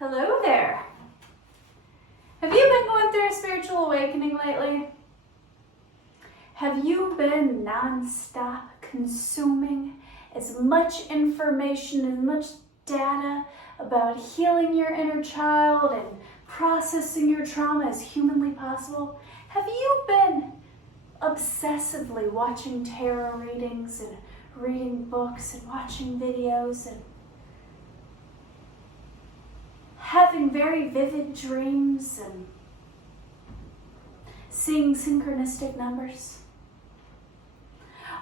Hello there. Have you been going through a spiritual awakening lately? Have you been non-stop consuming as much information, as much data about healing your inner child and processing your trauma as humanly possible? Have you been obsessively watching tarot readings and reading books and watching videos and having very vivid dreams and seeing synchronistic numbers?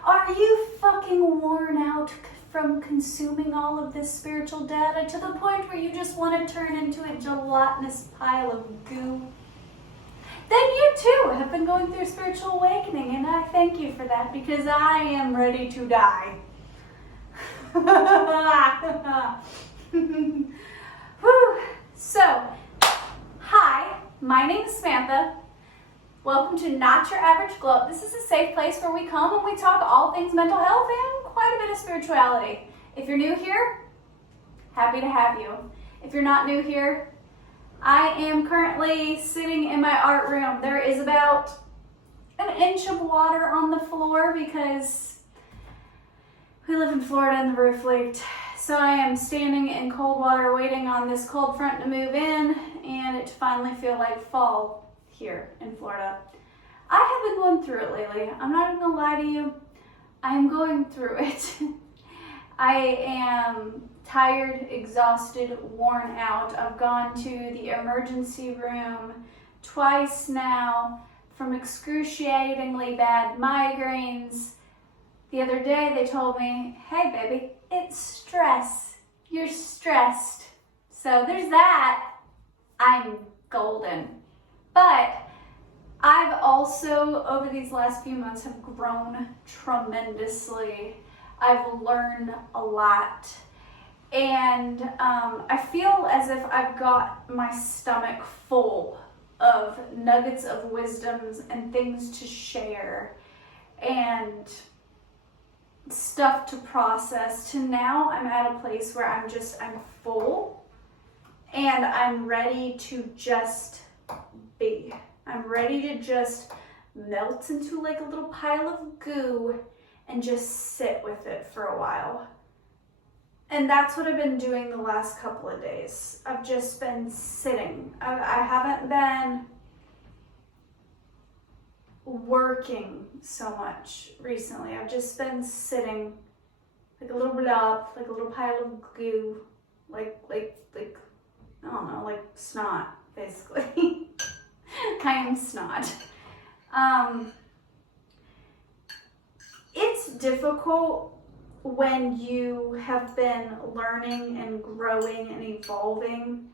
Are you fucking worn out from consuming all of this spiritual data to the point where you just want to turn into a gelatinous pile of goo? Then you too have been going through a spiritual awakening, and I thank you for that because I am ready to die. Whew. So, hi, my name is Samantha. Welcome to Not Your Average Glow Up. This is a safe place where we come and we talk all things mental health and quite a bit of spirituality. If you're new here, happy to have you. If you're not new here, I am currently sitting in my art room. There is about an inch of water on the floor because we live in Florida and the roof leaked. So I am standing in cold water waiting on this cold front to move in and it to finally feel like fall here in Florida. I have been going through it lately. I'm not even gonna lie to you. I'm going through it. I am tired, exhausted, worn out. I've gone to the emergency room twice now from excruciatingly bad migraines. The other day they told me, hey baby, it's stress. You're stressed. So there's that. I'm golden. But I've also, over these last few months, have grown tremendously. I've learned a lot. And I feel as if I've got my stomach full of nuggets of wisdoms and things to share and stuff to process, to now I'm at a place where I'm full and I'm ready to just be. I'm ready to just melt into like a little pile of goo and just sit with it for a while. And that's what I've been doing the last couple of days. I've just been sitting. I haven't been working so much recently. I've just been sitting like a little blob, like a little pile of goo, like I don't know, like snot, basically. Kind of snot. It's difficult when you have been learning and growing and evolving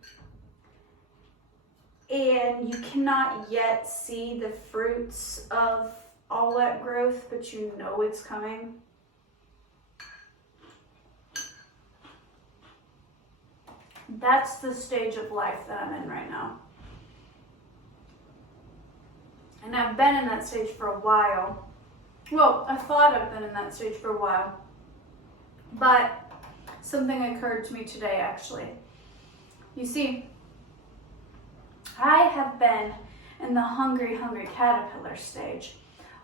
and you cannot yet see the fruits of all that growth, but you know it's coming. That's the stage of life that I'm in right now. And I've been in that stage for a while. Well, I thought I've been in that stage for a while. But something occurred to me today, actually. You see, I have been in the hungry caterpillar stage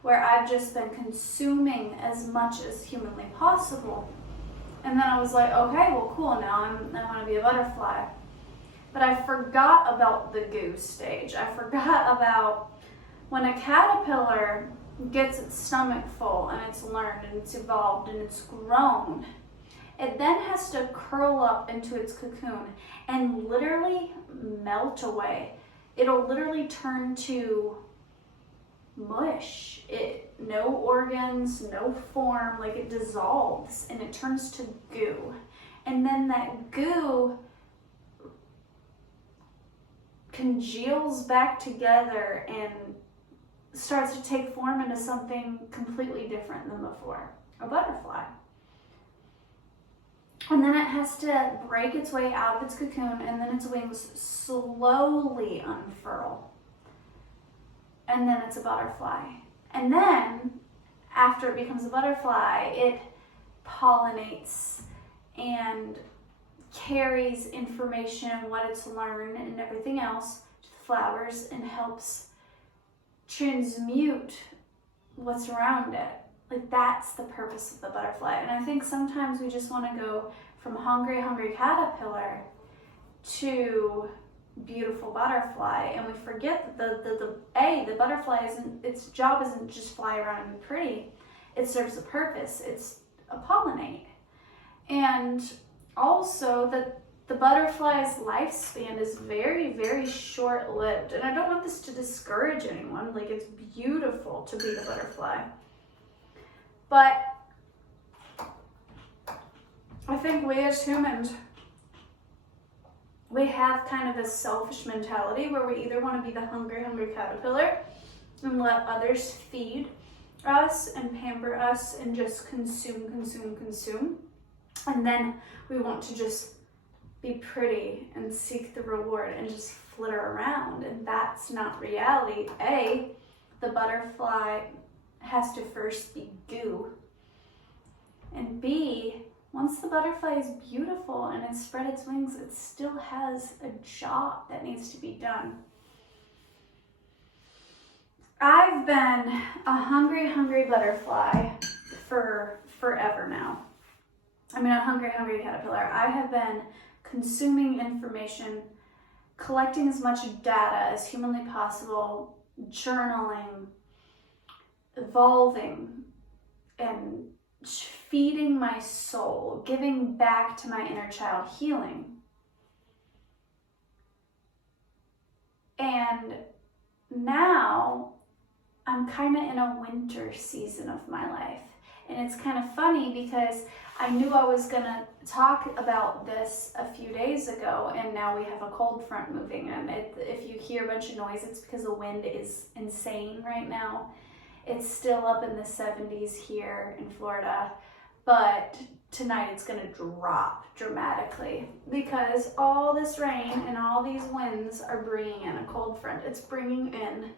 where I've just been consuming as much as humanly possible. And then I was like, okay, well, cool, now I want to be a butterfly. But I forgot about the goose stage. I forgot about when a caterpillar gets its stomach full and it's learned and it's evolved and it's grown, it then has to curl up into its cocoon and literally melt away. It'll literally turn to mush. No organs, no form, like it dissolves and it turns to goo. And then that goo congeals back together and starts to take form into something completely different than before, a butterfly. And then it has to break its way out of its cocoon and then its wings slowly unfurl. And then it's a butterfly. And then after it becomes a butterfly, it pollinates and carries information and what it's learned and everything else to the flowers and helps transmute what's around it. Like, that's the purpose of the butterfly. And I think sometimes we just want to go from hungry caterpillar to beautiful butterfly, and we forget that the butterfly its job isn't just fly around and be pretty. It serves a purpose. It's a pollinate. And also that the butterfly's lifespan is very, very short-lived. And I don't want this to discourage anyone. Like, it's beautiful to be the butterfly. But I think we as humans, we have kind of a selfish mentality where we either want to be the hungry caterpillar and let others feed us and pamper us and just consume. And then we want to just be pretty and seek the reward and just flitter around. And that's not reality. A, the butterfly has to first be goo. And B, once the butterfly is beautiful and it's spread its wings, it still has a job that needs to be done. I've been a hungry butterfly for forever now. I mean, a hungry caterpillar. I have been consuming information, collecting as much data as humanly possible, journaling, evolving, and feeding my soul, giving back to my inner child, healing. And now I'm kind of in a winter season of my life. And it's kind of funny because I knew I was going to talk about this a few days ago, and now we have a cold front moving in. If you hear a bunch of noise, it's because the wind is insane right now. It's still up in the 70s here in Florida, but tonight it's going to drop dramatically because all this rain and all these winds are bringing in a cold front. It's bringing in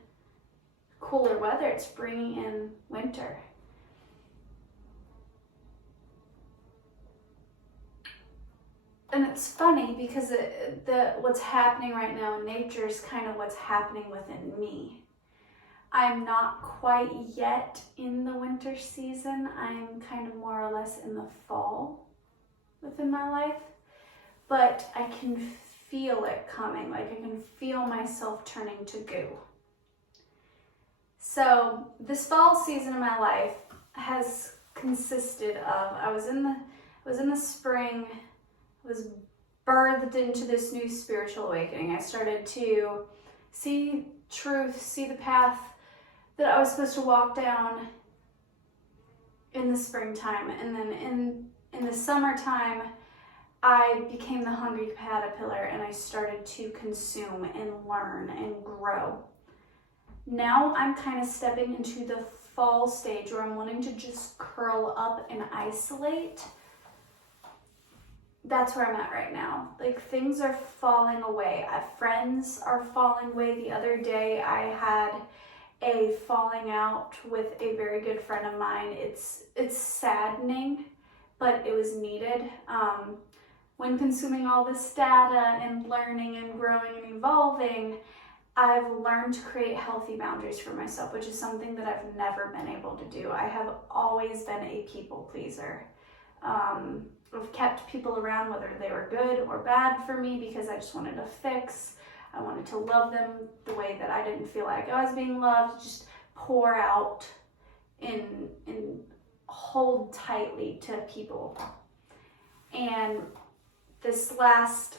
cooler weather. It's bringing in winter. And it's funny because what's happening right now in nature is kind of what's happening within me. I'm not quite yet in the winter season. I'm kind of more or less in the fall within my life. But I can feel it coming. Like, I can feel myself turning to goo. So this fall season of my life has consisted of, I was in the spring, was birthed into this new spiritual awakening. I started to see truth, see the path that I was supposed to walk down in the springtime. And then in the summertime, I became the hungry caterpillar and I started to consume and learn and grow. Now I'm kind of stepping into the fall stage where I'm wanting to just curl up and isolate. That's where I'm at right now. Like, things are falling away. Friends are falling away. The other day I had a falling out with a very good friend of mine. It's saddening, but it was needed. When consuming all this data and learning and growing and evolving, I've learned to create healthy boundaries for myself, which is something that I've never been able to do. I have always been a people pleaser. I've kept people around, whether they were good or bad for me, because I just wanted to fix. I wanted to love them the way that I didn't feel like I was being loved. Just pour out and hold tightly to people. And this last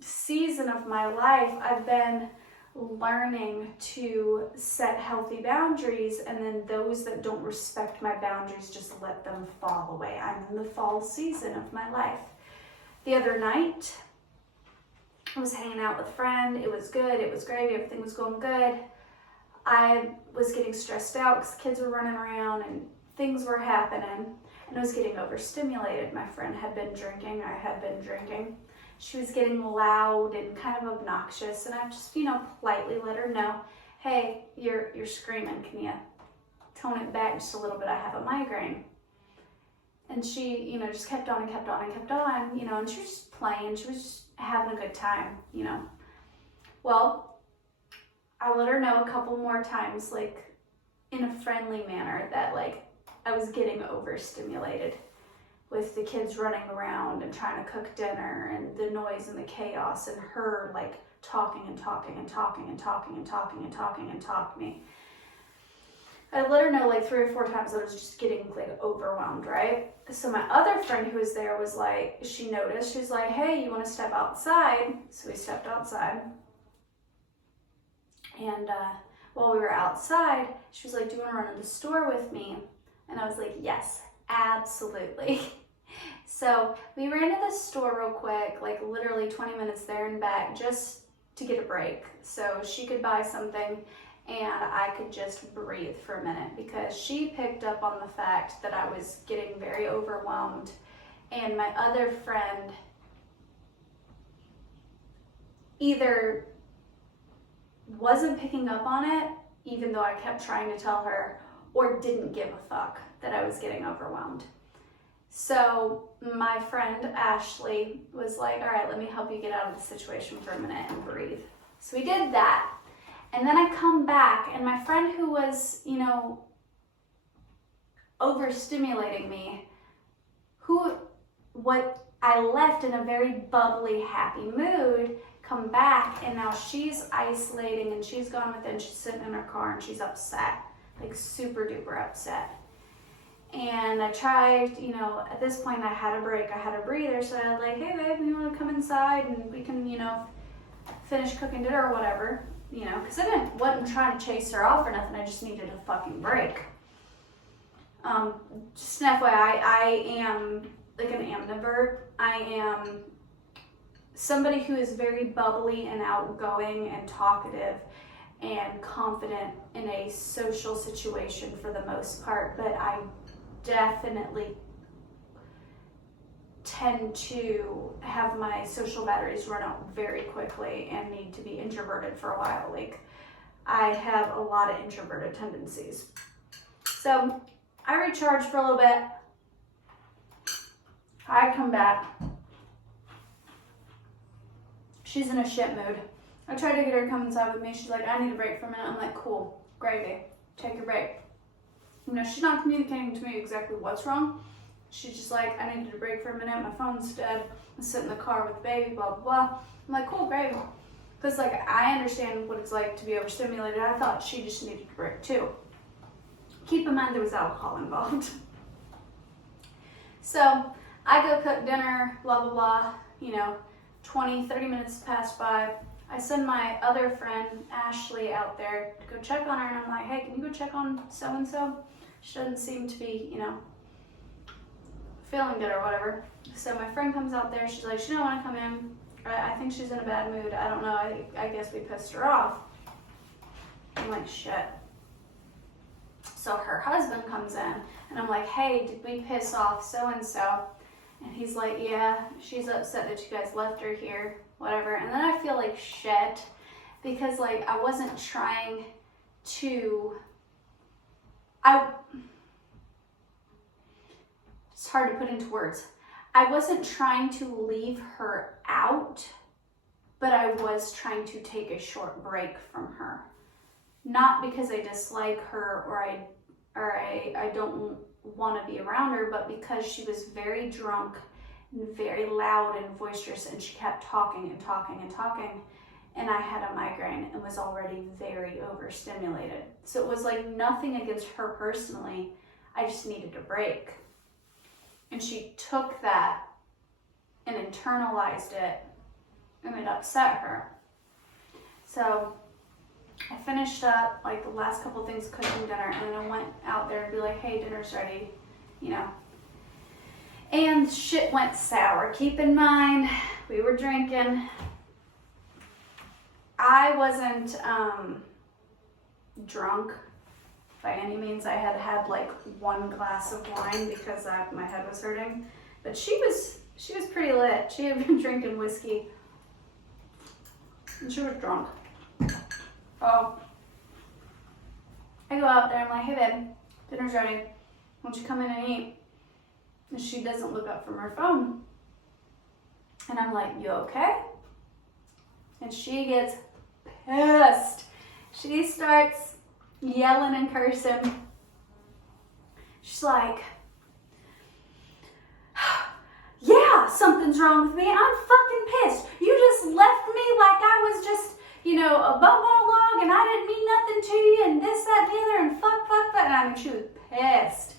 season of my life, I've been learning to set healthy boundaries, and then those that don't respect my boundaries, just let them fall away. I'm in the fall season of my life. The other night, I was hanging out with a friend. It was good. It was gravy. Everything was going good. I was getting stressed out because kids were running around and things were happening, and I was getting overstimulated. My friend had been drinking. I had been drinking. She was getting loud and kind of obnoxious, and I just, politely let her know, hey, you're screaming. Can you tone it back just a little bit? I have a migraine. And she, you know, just kept on and kept on and kept on, you know, and she was just playing. She was just having a good time, you know. Well, I let her know a couple more times, like, in a friendly manner that, like, I was getting overstimulated with the kids running around and trying to cook dinner and the noise and the chaos and her, like, talking and talking and talking and talking and talking and talking and talking to me. I let her know like 3 or 4 times that I was just getting like overwhelmed, right? So my other friend who was there was like, she noticed, she's like, hey, you want to step outside? So we stepped outside. And while we were outside, she was like, do you want to run to the store with me? And I was like, yes, absolutely. So we ran to the store real quick, like literally 20 minutes there and back just to get a break. So she could buy something and I could just breathe for a minute, because she picked up on the fact that I was getting very overwhelmed, and my other friend either wasn't picking up on it, even though I kept trying to tell her, or didn't give a fuck that I was getting overwhelmed. So my friend Ashley was like, all right, let me help you get out of the situation for a minute and breathe. So we did that. And then I come back, and my friend who was, you know, overstimulating me, what I left in a very bubbly, happy mood, come back, and now she's isolating, and she's gone within, she's sitting in her car, and she's upset, like super duper upset. And I tried, you know, at this point I had a break, I had a breather, so I was like, hey babe, you want to come inside and we can, you know, finish cooking dinner or whatever. You know, because I wasn't trying to chase her off or nothing. I just needed a fucking break. Just an FYI, I am like an ambivert. I am somebody who is very bubbly and outgoing and talkative and confident in a social situation for the most part, but I definitely tend to have my social batteries run out very quickly and need to be introverted for a while. Like, I have a lot of introverted tendencies. So I recharge for a little bit. I come back. She's in a shit mood. I tried to get her to come inside with me. She's like, I need a break for a minute. I'm like, cool, gravy, take your break. You know, she's not communicating to me exactly what's wrong. She's just like, I needed a break for a minute. My phone's dead. I'm sitting in the car with the baby, blah, blah, blah. I'm like, cool, great. Because, like, I understand what it's like to be overstimulated. I thought she just needed a break, too. Keep in mind there was alcohol involved. So, I go cook dinner, blah, blah, blah. You know, 20, 30 minutes pass by. I send my other friend, Ashley, out there to go check on her. And I'm like, hey, can you go check on so-and-so? She doesn't seem to be, you know, feeling good or whatever. So my friend comes out there, she's like, she don't want to come in. I think she's in a bad mood. I don't know, I guess we pissed her off. I'm like, shit. So her husband comes in, and I'm like, hey, did we piss off so-and-so? And he's like, yeah, she's upset that you guys left her here, whatever. And then I feel like shit, because like I wasn't trying to, it's hard to put into words. I wasn't trying to leave her out, but I was trying to take a short break from her. Not because I dislike her or I don't want to be around her, but because she was very drunk and very loud and boisterous, and she kept talking and talking and talking, and I had a migraine and was already very overstimulated. So it was like nothing against her personally, I just needed a break. And she took that and internalized it, and it upset her. So I finished up like the last couple things cooking dinner, and then I went out there and be like, hey, dinner's ready, you know. And shit went sour. Keep in mind, we were drinking. I wasn't drunk by any means. I had had like 1 glass of wine because my head was hurting. But she was pretty lit. She had been drinking whiskey, and she was drunk. Oh, I go out there, I'm like, hey babe, dinner's ready. Why don't you come in and eat? And she doesn't look up from her phone. And I'm like, you okay? And she gets pissed. She starts yelling and cursing. She's like, yeah, something's wrong with me. I'm fucking pissed. You just left me like I was just, a bump on a log and I didn't mean nothing to you and this, that, and the other and fuck. And I mean, she was pissed.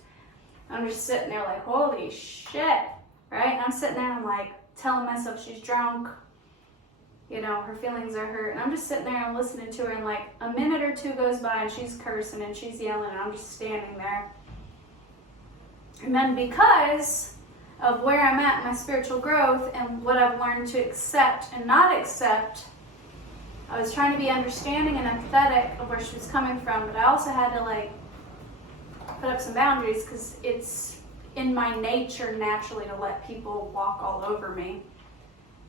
I'm just sitting there like, holy shit, right? And I'm sitting there and I'm like telling myself she's drunk. Her feelings are hurt. And I'm just sitting there and I'm listening to her and like a minute or two goes by and she's cursing and she's yelling and I'm just standing there. And then because of where I'm at in my spiritual growth and what I've learned to accept and not accept, I was trying to be understanding and empathetic of where she was coming from, but I also had to like put up some boundaries because it's in my nature naturally to let people walk all over me.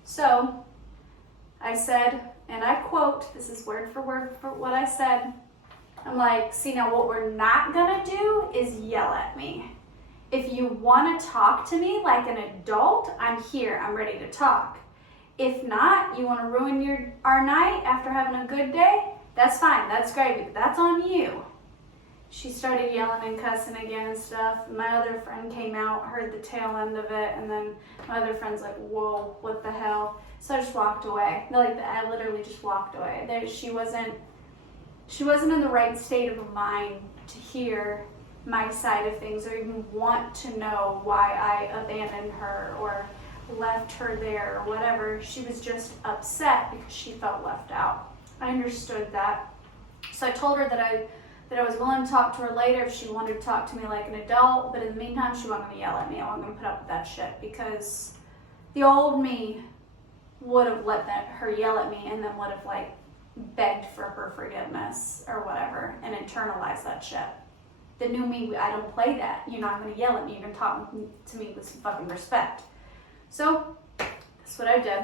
So I said, and I quote, this is word for word for what I said, I'm like, see, now what we're not gonna do is yell at me. If you want to talk to me like an adult, I'm here. I'm ready to talk. If not, you want to ruin our night after having a good day, that's fine. That's great. That's on you. She started yelling and cussing again and stuff. My other friend came out, heard the tail end of it, and then my other friend's like, whoa, what the hell? So I just walked away. I literally just walked away. She wasn't in the right state of mind to hear my side of things or even want to know why I abandoned her or left her there or whatever. She was just upset because she felt left out. I understood that. So I told her that I was willing to talk to her later if she wanted to talk to me like an adult, but in the meantime, she wasn't going to yell at me. I wasn't going to put up with that shit because the old me would have let her yell at me and then would have like begged for her forgiveness or whatever and internalized that shit. The new me, I don't play that. You're not going to yell at me. You're going to talk to me with some fucking respect. So that's what I did.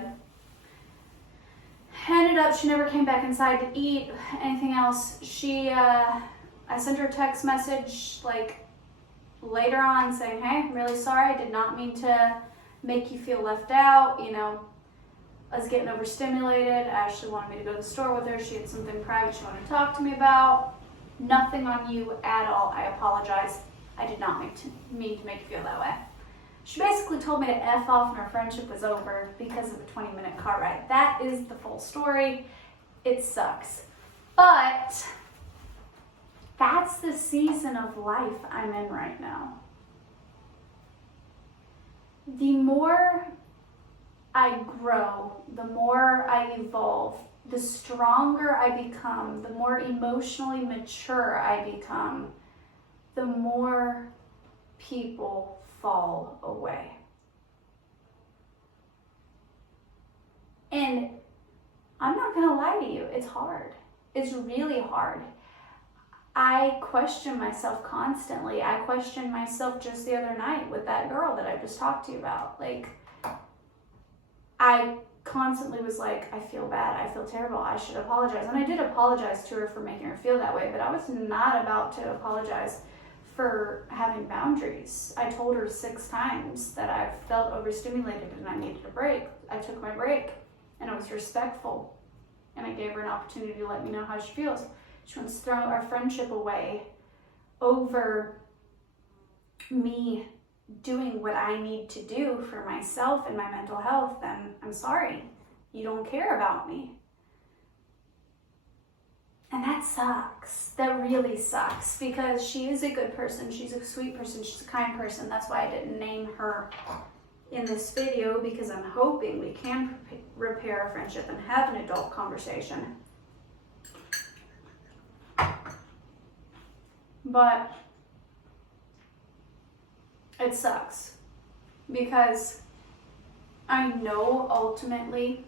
Ended up, she never came back inside to eat anything else. I sent her a text message like later on saying, hey, I'm really sorry. I did not mean to make you feel left out. I was getting overstimulated. Ashley wanted me to go to the store with her. She had something private she wanted to talk to me about. Nothing on you at all. I apologize. I did not mean to make you feel that way. She basically told me to F off and our friendship was over because of the 20-minute car ride. That is the full story. It sucks. But that's the season of life I'm in right now. The more I grow, the more I evolve, the stronger I become, the more emotionally mature I become, the more people fall away. And I'm not gonna lie to you, it's hard. It's really hard. I question myself constantly. I questioned myself just the other night with that girl that I just talked to you about. I constantly was like, I feel bad, I feel terrible, I should apologize. And I did apologize to her for making her feel that way, but I was not about to apologize for having boundaries. I told her 6 times that I felt overstimulated and I needed a break. I took my break and I was respectful and I gave her an opportunity to let me know how she feels. She wants to throw our friendship away over me doing what I need to do for myself and my mental health, then I'm sorry. You don't care about me. And that sucks. That really sucks because she is a good person. She's a sweet person. She's a kind person. That's why I didn't name her in this video because I'm hoping we can repair our friendship and have an adult conversation. But it sucks because I know ultimately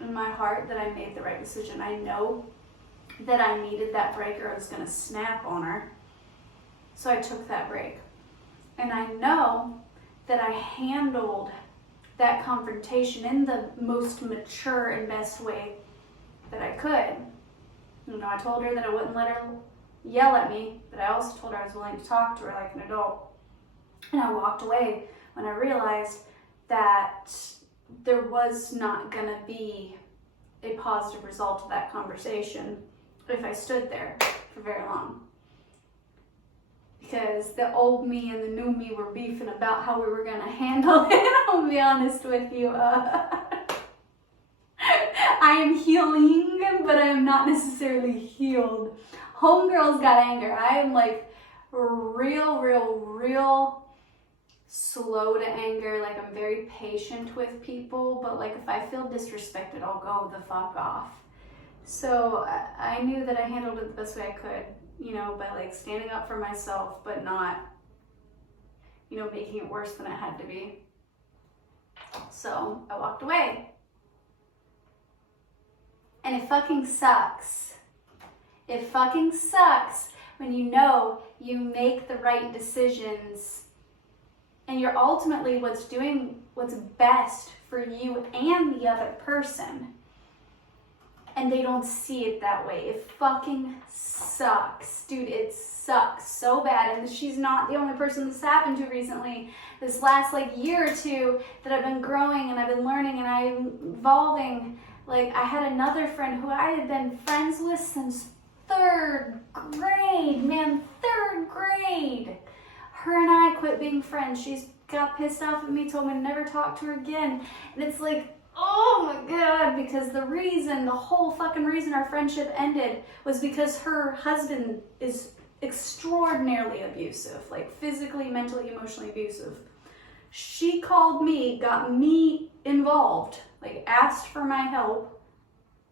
in my heart that I made the right decision. I know that I needed that break or I was going to snap on her. So I took that break. And I know that I handled that confrontation in the most mature and best way that I could. I told her that I wouldn't let her yell at me, but I also told her I was willing to talk to her like an adult. And I walked away when I realized that there was not going to be a positive result of that conversation if I stood there for very long. Because the old me and the new me were beefing about how we were going to handle it. I'll be honest with you. I am healing, but I am not necessarily healed. Homegirl's got anger. I am like real slow to anger. Like, I'm very patient with people, but like if I feel disrespected, I'll go the fuck off. So I knew that I handled it the best way I could, you know, by like standing up for myself, but not, you know, making it worse than it had to be. So I walked away. And it fucking sucks. It fucking sucks when you know you make the right decisions and you're ultimately what's best for you and the other person, and they don't see it that way. It fucking sucks. Dude, it sucks so bad. And she's not the only person this happened to recently. This last like year or two that I've been growing and I've been learning and I'm evolving. Like, I had another friend who I had been friends with since 3rd grade, man, 3rd grade. Her and I quit being friends. She's got pissed off at me, told me to never talk to her again. And it's like, oh my God, because the whole fucking reason our friendship ended was because her husband is extraordinarily abusive, like physically, mentally, emotionally abusive. She called me, got me involved, like asked for my help,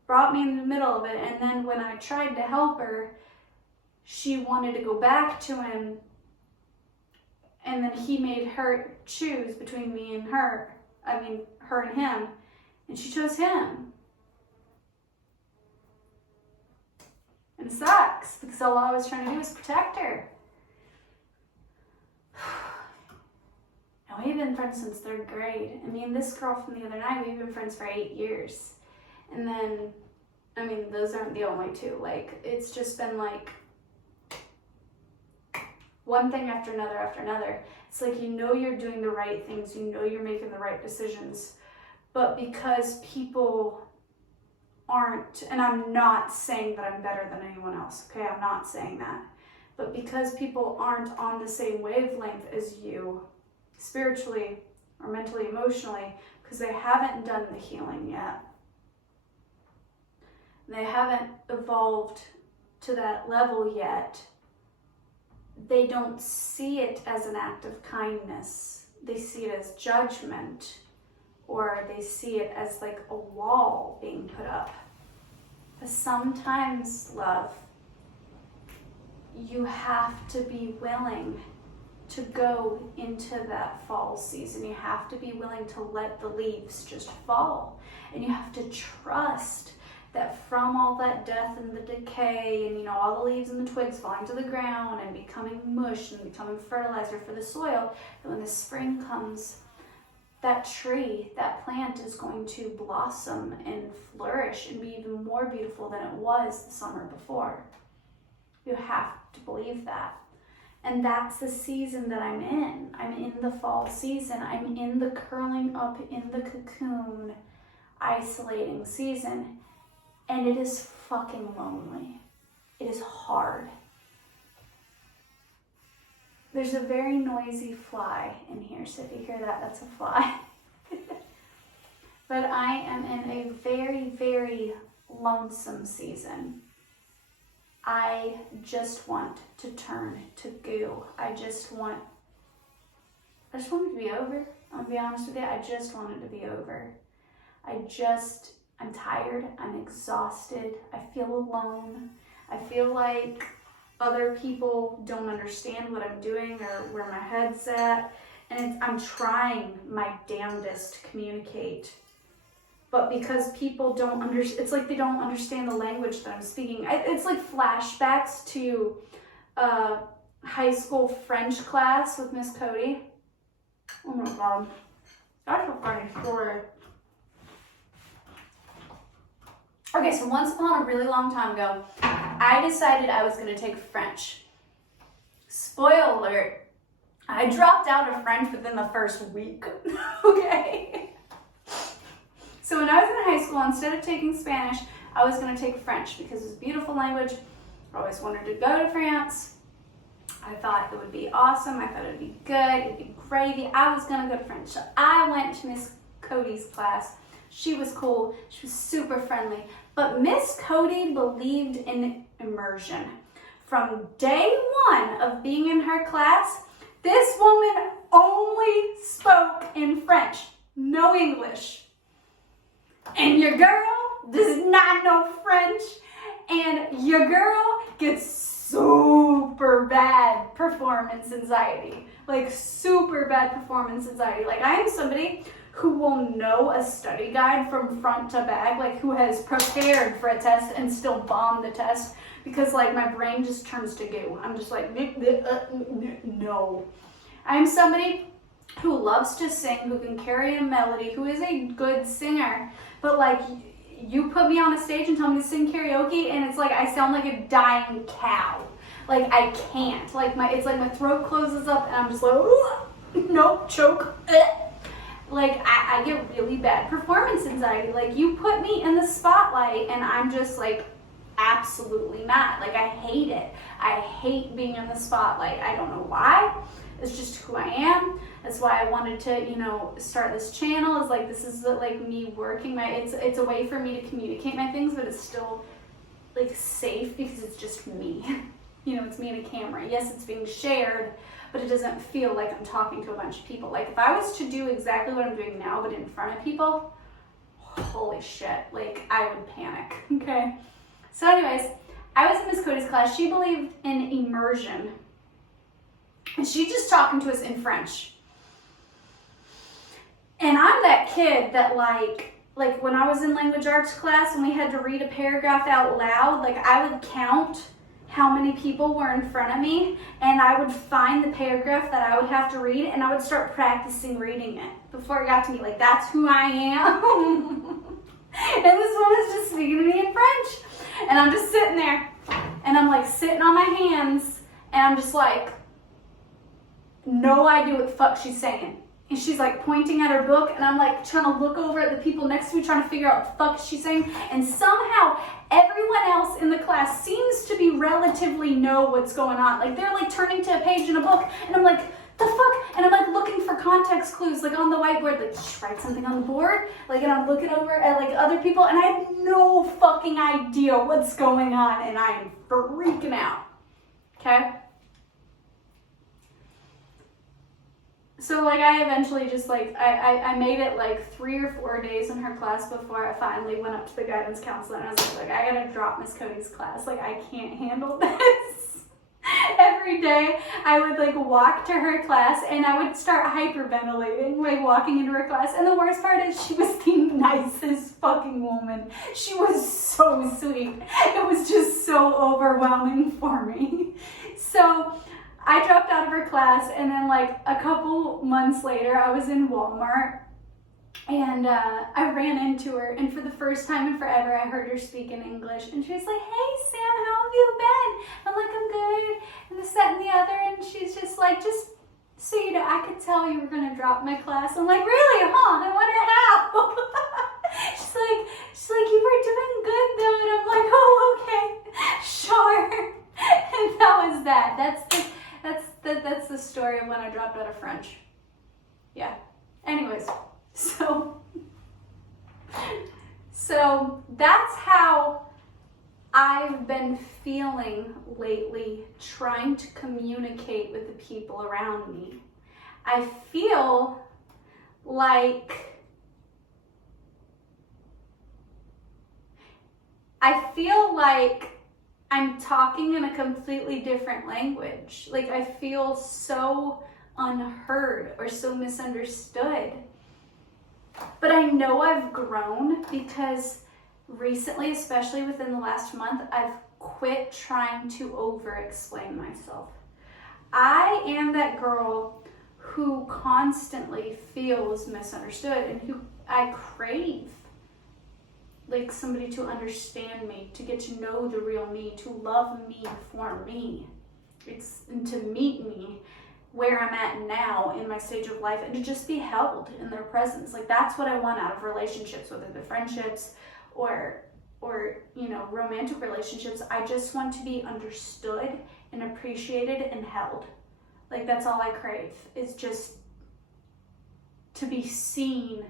brought me in the middle of it, and then when I tried to help her, she wanted to go back to him, and then he made her choose between me and her. I mean, her and him, and she chose him. And it sucks, because all I was trying to do was protect her. And we've been friends since 3rd grade. I mean, this girl from the other night, we've been friends for 8 years. And then, I mean, those aren't the only two. Like, it's just been like one thing after another after another. It's like, you know you're doing the right things, you know you're making the right decisions, but because people aren't, and I'm not saying that I'm better than anyone else, okay, I'm not saying that, but because people aren't on the same wavelength as you, spiritually or mentally, emotionally, because they haven't done the healing yet, they haven't evolved to that level yet, they don't see it as an act of kindness. They see it as judgment, or they see it as like a wall being put up. But sometimes, love, you have to be willing to go into that fall season. You have to be willing to let the leaves just fall. And you have to trust that from all that death and the decay and, you know, all the leaves and the twigs falling to the ground and becoming mush and becoming fertilizer for the soil, that when the spring comes, that tree, that plant is going to blossom and flourish and be even more beautiful than it was the summer before. You have to believe that. And that's the season that I'm in. I'm in the fall season. I'm in the curling up in the cocoon, isolating season. And it is fucking lonely. It is hard. There's a very noisy fly in here, so if you hear that, that's a fly. But I am in a very, very lonesome season. I just want to turn to goo. I just want it to be over. I'll be honest with you, I just want it to be over. I'm tired, I'm exhausted, I feel alone. I feel like other people don't understand what I'm doing or where my head's at. And I'm trying my damnedest to communicate. But because people don't understand, it's like they don't understand the language that I'm speaking. It's like flashbacks to high school French class with Miss Cody. Oh my God, that's a funny story. Okay, so once upon a really long time ago, I decided I was going to take French. Spoiler alert, I dropped out of French within the first week, okay? So when I was in high school, instead of taking Spanish, I was gonna take French because it's a beautiful language. I always wanted to go to France. I thought it would be awesome. I thought it would be good. It'd be gravy. I was gonna go to French. So I went to Miss Cody's class. She was cool. She was super friendly. But Miss Cody believed in immersion. From day one of being in her class, this woman only spoke in French, no English. And your girl does not know French, and your girl gets super bad performance anxiety. Like super bad performance anxiety. Like I am somebody who will know a study guide from front to back, like who has prepared for a test and still bomb the test because like my brain just turns to goo. I'm just like, no. I'm somebody who loves to sing, who can carry a melody, who is a good singer, but like you put me on a stage and tell me to sing karaoke and it's like I sound like a dying cow. Like I can't. Like it's like my throat closes up and I'm just like, nope, choke. Like I get really bad performance anxiety. Like you put me in the spotlight and I'm just like absolutely not. Like I hate it. I hate being in the spotlight. I don't know why. It's just who I am. That's why I wanted to, start this channel. It's like this is like me working it's a way for me to communicate my things, but it's still like safe because it's just me. It's me and a camera. Yes, it's being shared, but it doesn't feel like I'm talking to a bunch of people. Like if I was to do exactly what I'm doing now, but in front of people, holy shit, like I would panic, okay? So anyways, I was in Miss Cody's class. She believed in immersion. And she's just talking to us in French. And I'm that kid that like when I was in language arts class and we had to read a paragraph out loud, like I would count how many people were in front of me and I would find the paragraph that I would have to read and I would start practicing reading it before it got to me. Like that's who I am. And this woman's just speaking to me in French. And I'm just sitting there and I'm like sitting on my hands and I'm just like, no idea what the fuck she's saying. And she's like pointing at her book and I'm like trying to look over at the people next to me trying to figure out what the fuck she's saying. And somehow everyone else in the class seems to be relatively know what's going on. Like they're like turning to a page in a book and I'm like, the fuck? And I'm like looking for context clues like on the whiteboard, like just write something on the board. Like, and I'm looking over at like other people and I have no fucking idea what's going on and I am freaking out. Okay? So like I eventually just like, I made it like 3 or 4 days in her class before I finally went up to the guidance counselor and I was like, I gotta drop Miss Cody's class. Like I can't handle this. Every day I would like walk to her class and I would start hyperventilating, like walking into her class. And the worst part is she was the nicest fucking woman. She was so sweet. It was just so overwhelming for me. So I dropped out of her class and then like a couple months later I was in Walmart and I ran into her and for the first time in forever I heard her speak in English and she was like, hey Sam, how have you been? I'm like, I'm good, and this, that, and the other, and she's just like, just so you know, I could tell you were gonna drop my class. I'm like, really, huh? I wonder how. she's like, you were doing good though, and I'm like, oh, okay, sure. And that was that. That's the story of when I dropped out of French. Yeah. Anyways, so that's how I've been feeling lately, trying to communicate with the people around me. I feel like I'm talking in a completely different language. Like I feel so unheard or so misunderstood. But I know I've grown because recently, especially within the last month, I've quit trying to over-explain myself. I am that girl who constantly feels misunderstood and who I crave like somebody to understand me, to get to know the real me, to love me for me, and to meet me where I'm at now in my stage of life and to just be held in their presence. Like, that's what I want out of relationships, whether they're friendships or you know, romantic relationships. I just want to be understood and appreciated and held. Like, that's all I crave, is just to be seen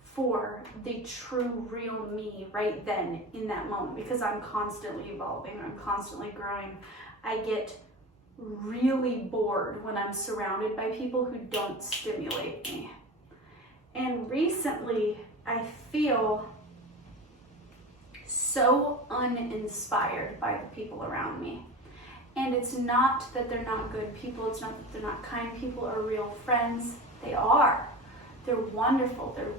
for the true, real me right then in that moment, because I'm constantly evolving, I'm constantly growing. I get really bored when I'm surrounded by people who don't stimulate me. And recently, I feel so uninspired by the people around me. And it's not that they're not good people, it's not that they're not kind people or real friends. They are. They're wonderful, they're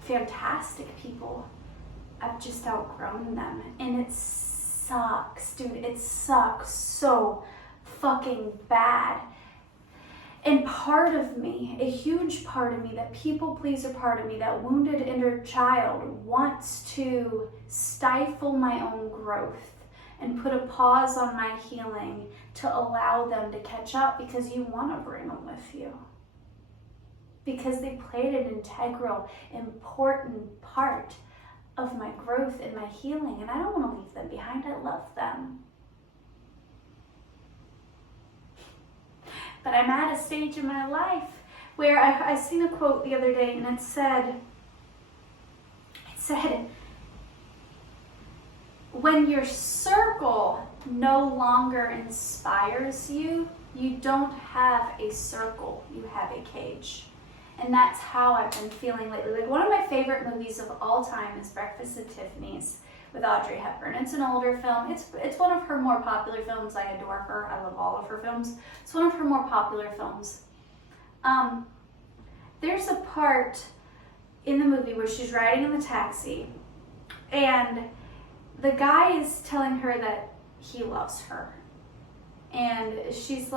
fantastic people. I've just outgrown them. And it sucks, dude. It sucks so fucking bad. And part of me, a huge part of me, that people pleaser part of me, that wounded inner child, wants to stifle my own growth and put a pause on my healing to allow them to catch up, because you want to bring them with you. Because they played an integral, important part of my growth and my healing, and I don't want to leave them behind. I love them. But I'm at a stage in my life where I seen a quote the other day, and it said, when your circle no longer inspires you, you don't have a circle, you have a cage. And that's how I've been feeling lately. Like, one of my favorite movies of all time is Breakfast at Tiffany's with Audrey Hepburn. It's an older film. It's one of her more popular films. I adore her. I love all of her films. It's one of her more popular films. There's a part in the movie where she's riding in the taxi, and the guy is telling her that he loves her. And she's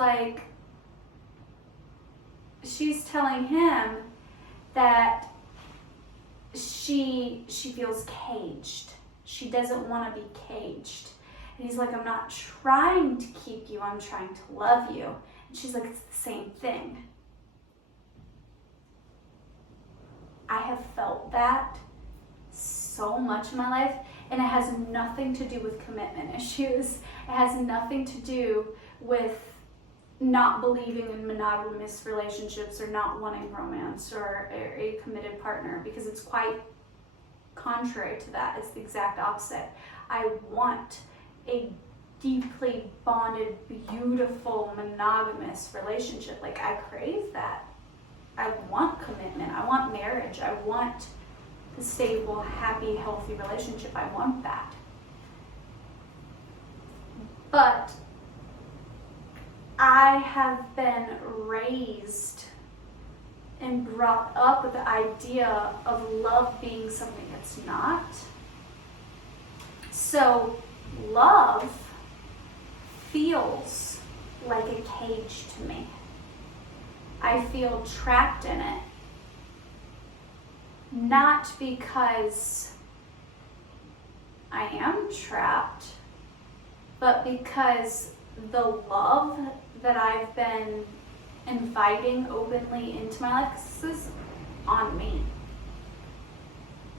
telling him that she feels caged. She doesn't want to be caged. And he's like, I'm not trying to keep you, I'm trying to love you. And she's like, it's the same thing. I have felt that so much in my life, and it has nothing to do with commitment issues. It has nothing to do with not believing in monogamous relationships or not wanting romance or a committed partner, because it's quite contrary to that. It's the exact opposite. I want a deeply bonded, beautiful, monogamous relationship. Like, I crave that. I want commitment. I want marriage. I want a stable, happy, healthy relationship. I want that. But I have been raised and brought up with the idea of love being something it's not. So love feels like a cage to me. I feel trapped in it. Not because I am trapped, but because the love that I've been inviting openly into my life, 'cause this is on me,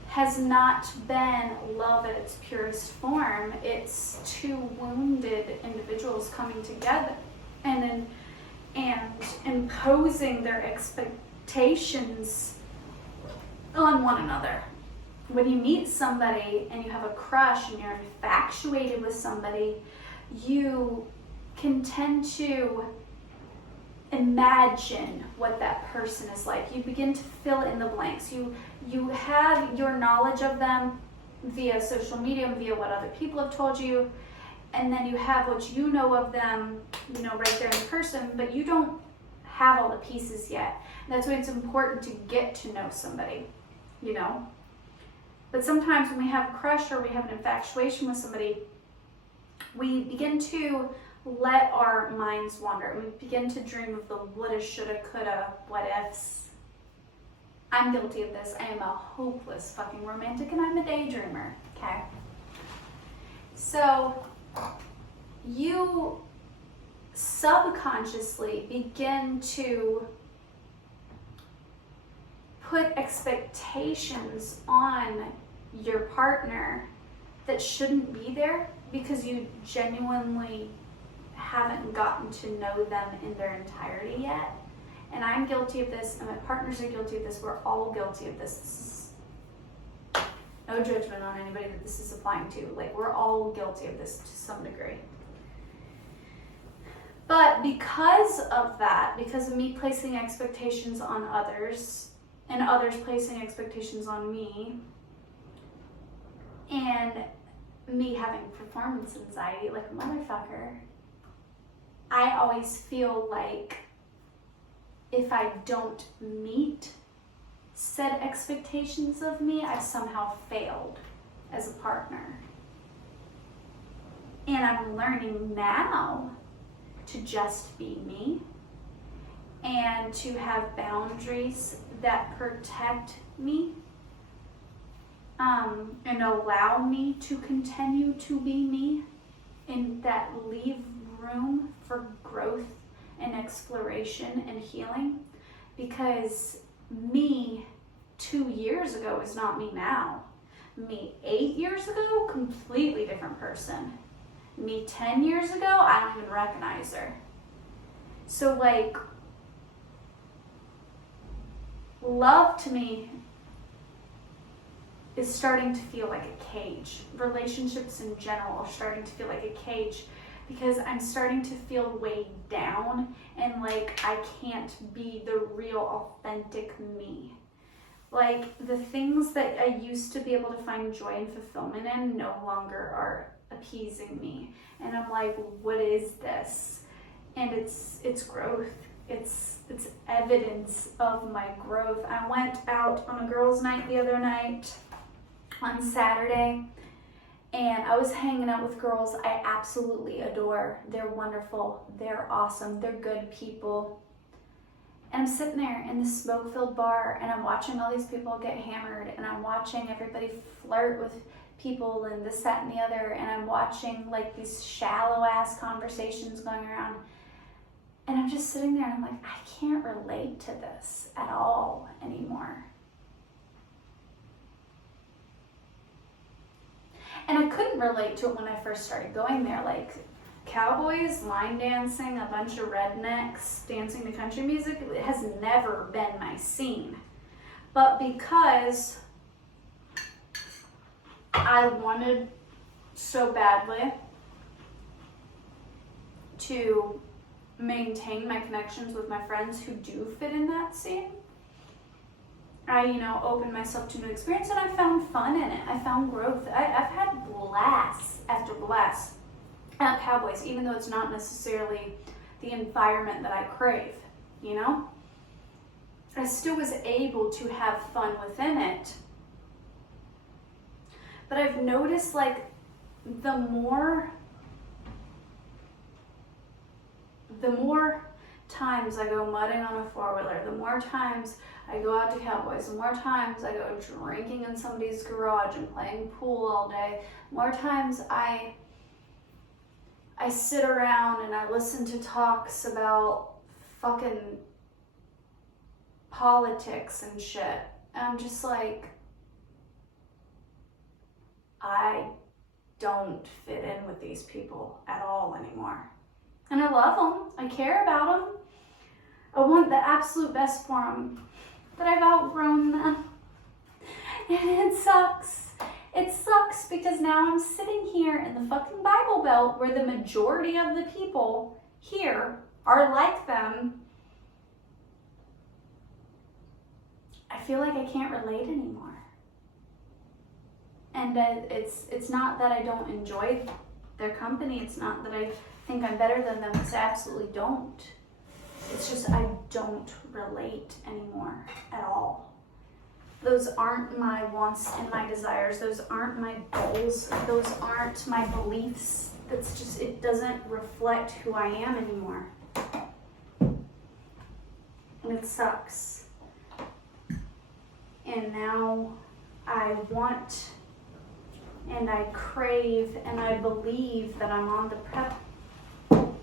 has not been love at its purest form. It's two wounded individuals coming together and imposing their expectations on one another. When you meet somebody and you have a crush and you're infatuated with somebody, you can tend to imagine what that person is like. You begin to fill in the blanks. You have your knowledge of them via social media, via what other people have told you, and then you have what you know of them, right there in person, but you don't have all the pieces yet. And that's why it's important to get to know somebody, But sometimes when we have a crush or we have an infatuation with somebody, we begin to let our minds wander. We begin to dream of the woulda, shoulda, coulda, what ifs. I'm guilty of this. I am a hopeless fucking romantic, and I'm a daydreamer, okay? So you subconsciously begin to put expectations on your partner that shouldn't be there because you genuinely haven't gotten to know them in their entirety yet. And I'm guilty of this, and my partners are guilty of this. We're all guilty of this. No judgment on anybody that this is applying to. Like, we're all guilty of this to some degree. But because of that, because of me placing expectations on others, and others placing expectations on me, and me having performance anxiety like a motherfucker, I always feel like if I don't meet said expectations of me, I somehow failed as a partner. And I'm learning now to just be me and to have boundaries that protect me, and allow me to continue to be me, and that leave room for growth and exploration and healing. Because me 2 years ago is not me now. Me 8 years ago, completely different person. Me 10 years ago, I don't even recognize her. So like, love to me is starting to feel like a cage. Relationships in general are starting to feel like a cage because I'm starting to feel weighed down and like I can't be the real authentic me. Like, the things that I used to be able to find joy and fulfillment in no longer are appeasing me. And I'm like, what is this? And it's growth. It's evidence of my growth. I went out on a girls' night the other night on Saturday, and I was hanging out with girls I absolutely adore. They're wonderful. They're awesome. They're good people. And I'm sitting there in this smoke-filled bar, and I'm watching all these people get hammered, and I'm watching everybody flirt with people and this, that, and the other, and I'm watching like these shallow-ass conversations going around. And I'm just sitting there and I'm like, I can't relate to this at all anymore. And I couldn't relate to it when I first started going there. Like, cowboys, line dancing, a bunch of rednecks dancing to country music, it has never been my scene. But because I wanted so badly to maintain my connections with my friends who do fit in that scene, I, opened myself to new experience, and I found fun in it. I found growth. I've had blast after blast at Cowboys, even though it's not necessarily the environment that I crave, I still was able to have fun within it. But I've noticed, like, the more times I go mudding on a four-wheeler, the more times I go out to Cowboys, the more times I go drinking in somebody's garage and playing pool all day, more times I sit around and I listen to talks about fucking politics and shit. And I'm just like, I don't fit in with these people at all anymore. And I love them. I care about them. I want the absolute best for them. But I've outgrown them. And it sucks. It sucks because now I'm sitting here in the fucking Bible Belt where the majority of the people here are like them. I feel like I can't relate anymore. And it's not that I don't enjoy their company. It's not that I think I'm better than them, because I absolutely don't. It's just I don't relate anymore at all. Those aren't my wants and my desires. Those aren't my goals. Those aren't my beliefs. That's just, it doesn't reflect who I am anymore. And it sucks. And now I want and I crave and I believe that I'm on the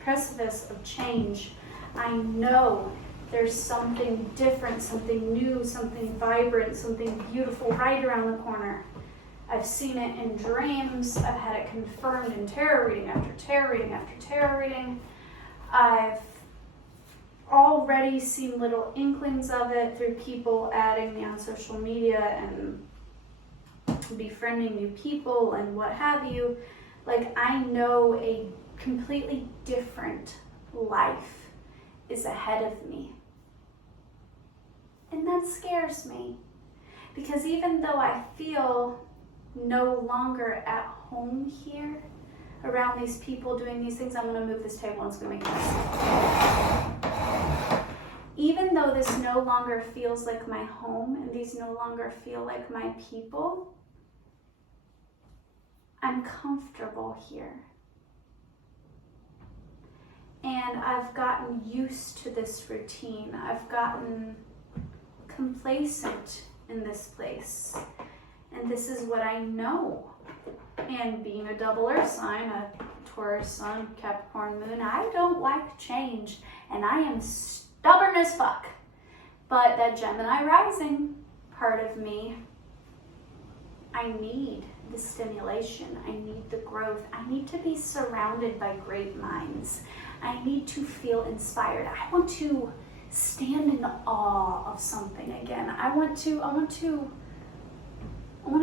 precipice of change. I know there's something different, something new, something vibrant, something beautiful right around the corner. I've seen it in dreams. I've had it confirmed in tarot reading after tarot reading after tarot reading. I've already seen little inklings of it through people adding me on social media and befriending new people and what have you. Like, I know a completely different life is ahead of me. And that scares me, because even though I feel no longer at home here around these people doing these things, I'm going to move this table and it's going to make noise. Even though this no longer feels like my home and these no longer feel like my people, I'm comfortable here. And I've gotten used to this routine. I've gotten complacent in this place. And this is what I know. And being a double earth sign, a Taurus sun, Capricorn moon, I don't like change. And I am stubborn as fuck. But that Gemini rising part of me, I need the stimulation. I need the growth. I need to be surrounded by great minds. I need to feel inspired. I want to stand in awe of something again. I want to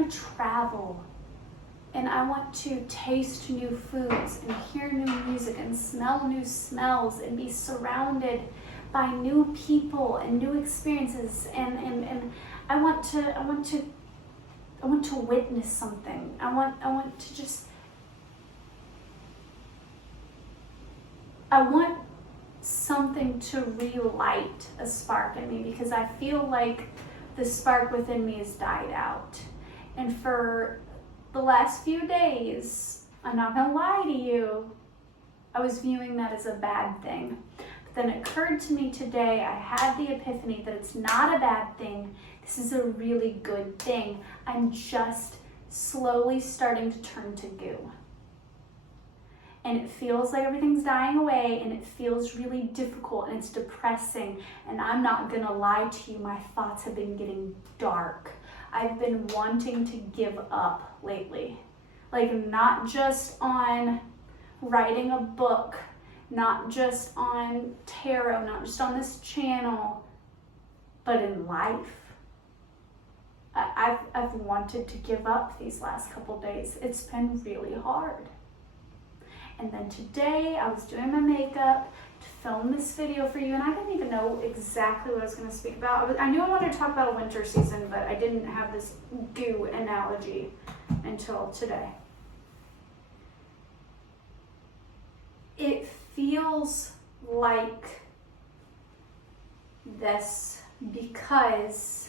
travel, and I want to taste new foods and hear new music and smell new smells and be surrounded by new people and new experiences, and I want to witness something. I want something to relight a spark in me, because I feel like the spark within me has died out. And for the last few days, I'm not gonna lie to you, I was viewing that as a bad thing. But then it occurred to me today, I had the epiphany that it's not a bad thing. This is a really good thing. I'm just slowly starting to turn to goo. And it feels like everything's dying away, and it feels really difficult, and it's depressing. And I'm not gonna lie to you, my thoughts have been getting dark. I've been wanting to give up lately. Like, not just on writing a book, not just on tarot, not just on this channel, but in life. I've wanted to give up these last couple days. It's been really hard. And then today I was doing my makeup to film this video for you, and I didn't even know exactly what I was going to speak about. I knew I wanted to talk about a winter season, but I didn't have this goo analogy until today. It feels like this because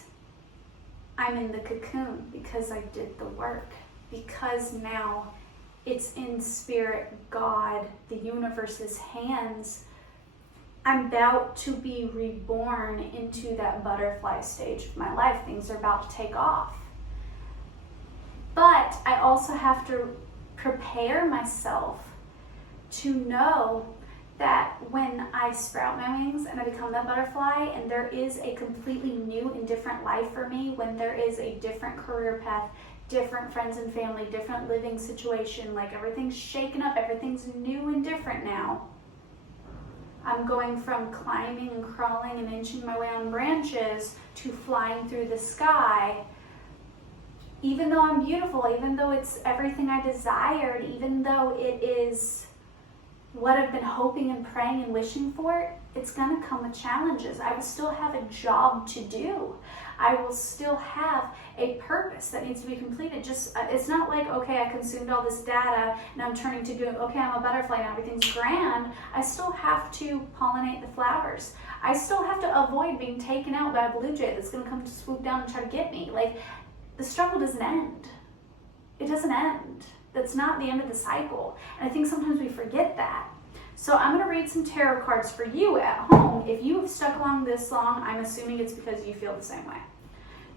I'm in the cocoon, because I did the work, because now it's in spirit, God, the universe's hands. I'm about to be reborn into that butterfly stage of my life. Things are about to take off. But I also have to prepare myself to know that when I sprout my wings and I become that butterfly, and there is a completely new and different life for me, when there is a different career path, different friends and family, different living situation, like everything's shaken up, everything's new and different now. I'm going from climbing and crawling and inching my way on branches to flying through the sky. Even though I'm beautiful, even though it's everything I desired, even though it is what I've been hoping and praying and wishing for, it's gonna come with challenges. I will still have a job to do. I will still have a purpose that needs to be completed. Just it's not like, okay, I consumed all this data and I'm turning to doing, okay, I'm a butterfly now, everything's grand. I still have to pollinate the flowers. I still have to avoid being taken out by a blue jay that's gonna come to swoop down and try to get me. Like, the struggle doesn't end. It doesn't end. That's not the end of the cycle. And I think sometimes we forget that. So I'm going to read some tarot cards for you at home. If you have stuck along this long, I'm assuming it's because you feel the same way.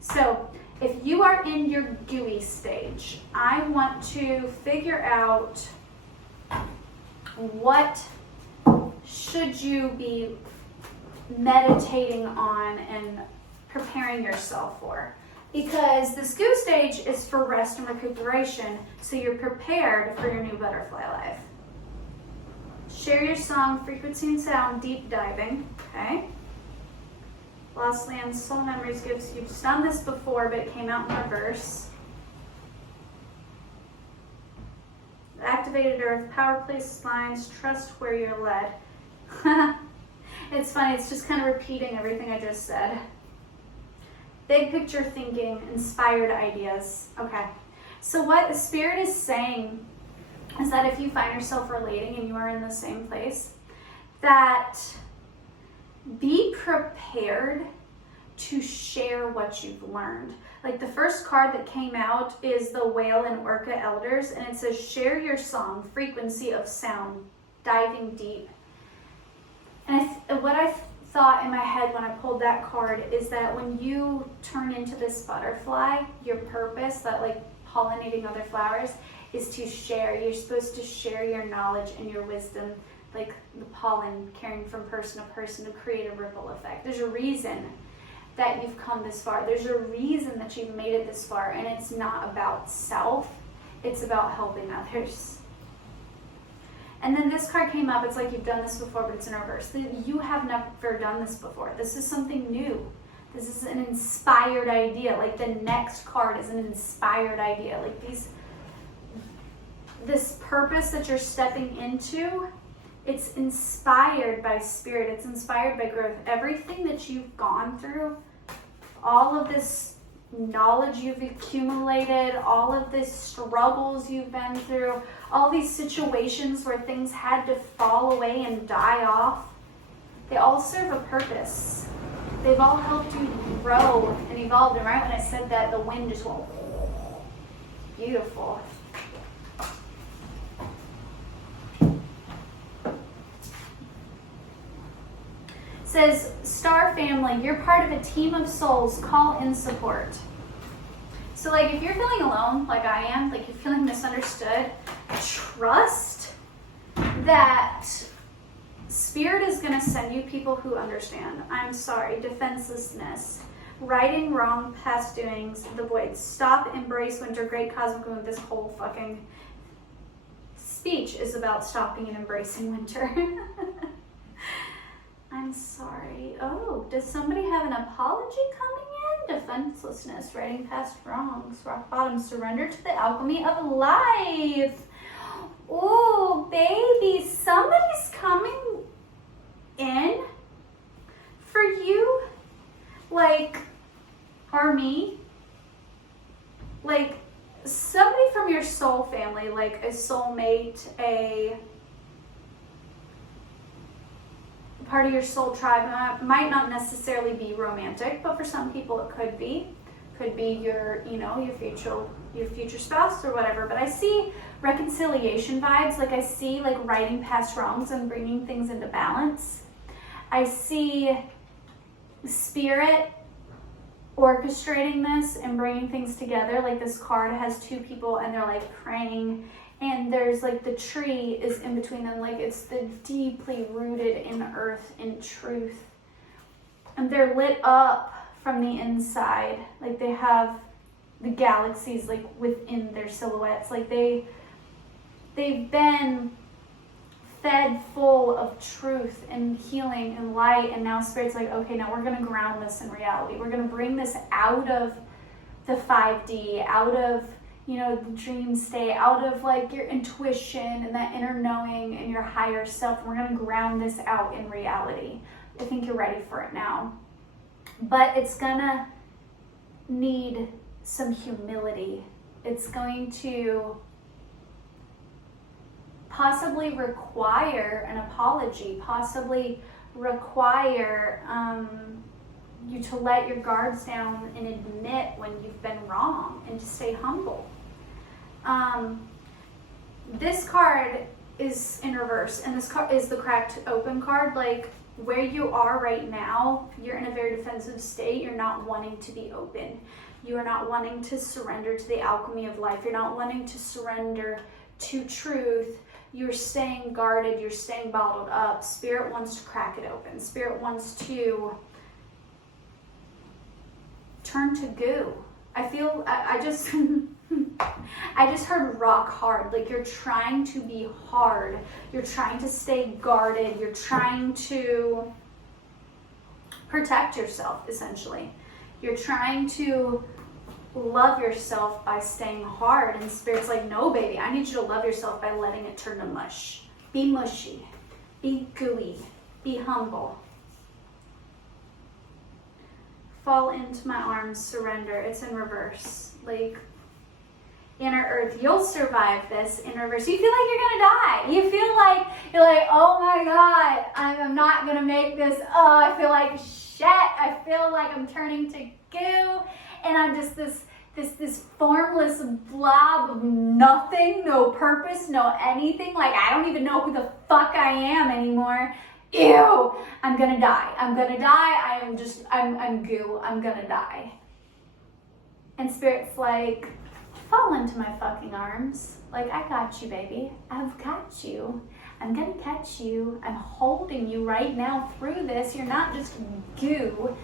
So if you are in your gooey stage, I want to figure out what should you be meditating on and preparing yourself for? Because this goose stage is for rest and recuperation, so you're prepared for your new butterfly life. Share your song, frequency and sound, deep diving, okay? Lost lands, soul memories, gifts. You've done this before, but it came out in reverse. Activated earth, power places lines, trust where you're led. It's funny, it's just kind of repeating everything I just said. Big picture thinking, inspired ideas. Okay, so what the Spirit is saying is that if you find yourself relating and you are in the same place, that be prepared to share what you've learned. Like the first card that came out is the Whale and Orca Elders, and it says, share your song, frequency of sound, diving deep. And what I thought in my head when I pulled that card is that when you turn into this butterfly, your purpose, that like pollinating other flowers, is to share. You're supposed to share your knowledge and your wisdom, like the pollen carrying from person to person to create a ripple effect. There's a reason that you've come this far. There's a reason that you've made it this far, and it's not about self, it's about helping others. And then this card came up, it's like you've done this before, but it's in reverse. You have never done this before. This is something new. This is an inspired idea. Like the next card is an inspired idea. Like this purpose that you're stepping into, it's inspired by Spirit. It's inspired by growth. Everything that you've gone through, all of this knowledge you've accumulated, all of these struggles you've been through, all these situations where things had to fall away and die off, they all serve a purpose. They've all helped you grow and evolve. And right when I said that, the wind just went beautiful. Says, Star Family, you're part of a team of souls, call in support. So like if you're feeling alone, like I am, like you're feeling misunderstood, trust that Spirit is going to send you people who understand. I'm sorry, defenselessness, righting wrong past doings, the void, stop, embrace winter, great cosmic moon. This whole fucking speech is about stopping and embracing winter. I'm sorry. Oh, does somebody have an apology coming in? Defenselessness, writing past wrongs, rock bottom, surrender to the alchemy of life. Oh, baby, somebody's coming in for you, like, or me, like somebody from your soul family, like a soulmate, a part of your soul tribe. Might not necessarily be romantic, but for some people it could be your, your future spouse or whatever. But I see reconciliation vibes. Like I see like righting past wrongs and bringing things into balance. I see Spirit orchestrating this and bringing things together. Like this card has two people and they're like praying, and there's like the tree is in between them, like it's the deeply rooted in earth, in truth. And they're lit up from the inside. Like they have the galaxies like within their silhouettes. Like they've been fed full of truth and healing and light, and now Spirit's like, okay, now we're gonna ground this in reality. We're gonna bring this out of the 5D, out of the dream state, out of like your intuition and that inner knowing and your higher self. We're going to ground this out in reality. I think you're ready for it now. But it's going to need some humility. It's going to possibly require an apology, possibly require you to let your guards down and admit when you've been wrong and to stay humble. This card is in reverse, and this card is the cracked open card. Like where you are right now, you're in a very defensive state. You're not wanting to be open. You are not wanting to surrender to the alchemy of life. You're not wanting to surrender to truth, you're staying guarded, you're staying bottled up. Spirit wants to crack it open. Spirit wants to turn to goo. I feel, I just, I just heard rock hard. Like you're trying to be hard. You're trying to stay guarded. You're trying to protect yourself, essentially. You're trying to love yourself by staying hard. And Spirit's like, no, baby, I need you to love yourself by letting it turn to mush. Be mushy. Be gooey. Be humble. Fall into my arms, surrender. It's in reverse. Like, inner earth, you'll survive this in reverse. You feel like you're gonna die. You feel like, you're like, oh my God, I'm not gonna make this. Oh, I feel like shit. I feel like I'm turning to goo. And I'm just this formless blob of nothing, no purpose, no anything. Like, I don't even know who the fuck I am anymore. Ew, I'm gonna die. I'm gonna die. I'm goo. I'm gonna die. And Spirit's like, fall into my fucking arms. Like, I got you, baby. I've got you. I'm gonna catch you. I'm holding you right now through this. You're not just goo.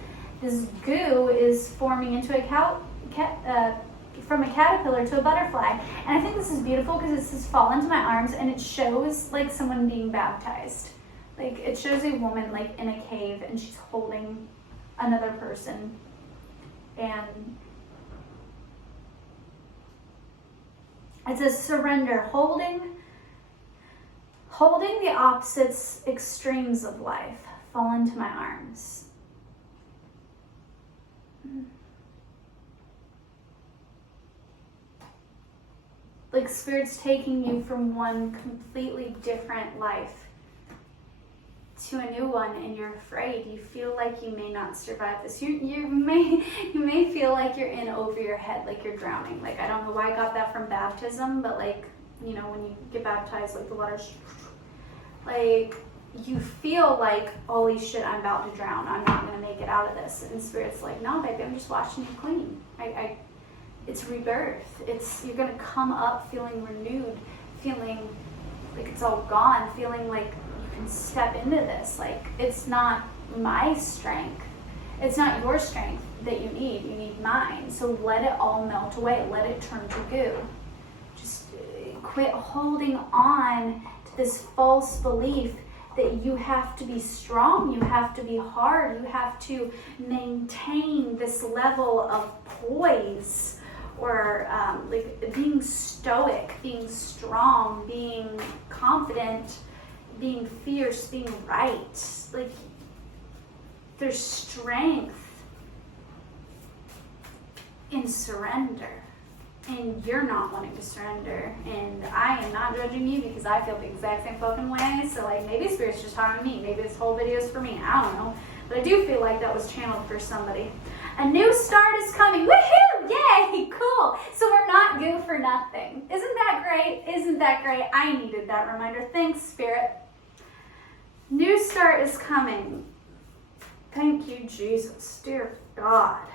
This goo is forming into from a caterpillar to a butterfly. And I think this is beautiful because it says fall into my arms, and it shows like someone being baptized. Like, it shows a woman like in a cave and she's holding another person. And it says surrender, holding the opposites extremes of life. Fall into my arms. Like, Spirit's taking you from one completely different life to a new one, and you're afraid. You feel like you may not survive this. You may feel like you're in over your head, like you're drowning. Like, I don't know why I got that from baptism, but like, you know, when you get baptized, like the water's like, you feel like, holy shit, I'm about to drown. I'm not gonna make it out of this. And Spirit's like, no, baby, I'm just washing you clean. It's rebirth. You're gonna come up feeling renewed, feeling like it's all gone, feeling like you can step into this. Like, it's not my strength. It's not your strength that you need mine. So let it all melt away. Let it turn to goo. Just quit holding on to this false belief that you have to be strong, you have to be hard, you have to maintain this level of poise, or like being stoic, being strong, being confident, being fierce, being right. Like, there's strength in surrender, and you're not wanting to surrender. And I am not judging you because I feel the exact same fucking way. So like, maybe Spirit's just talking to me. Maybe this whole video is for me. I don't know. But I do feel like that was channeled for somebody. A new start is coming. Woohoo! Yay! Cool. So we're not goo for nothing. Isn't that great? Isn't that great? I needed that reminder. Thanks, Spirit. New start is coming. Thank you, Jesus. Dear God.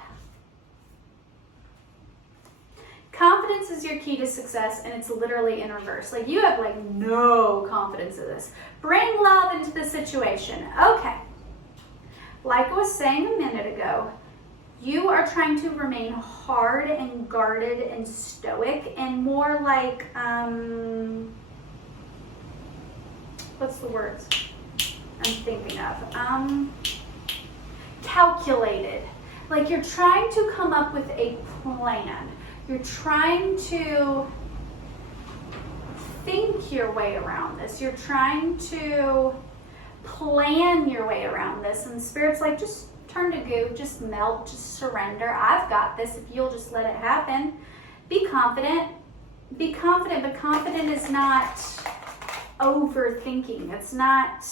Confidence is your key to success, and it's literally in reverse. Like, you have like no confidence in this. Bring love into the situation. Okay. Like I was saying a minute ago, you are trying to remain hard and guarded and stoic and more like, what's the word I'm thinking of? Calculated. Like, you're trying to come up with a plan. You're trying to think your way around this. You're trying to plan your way around this. And Spirit's like, just turn to goo, just melt, just surrender. I've got this if you'll just let it happen. Be confident. Be confident, but confident is not overthinking. It's not...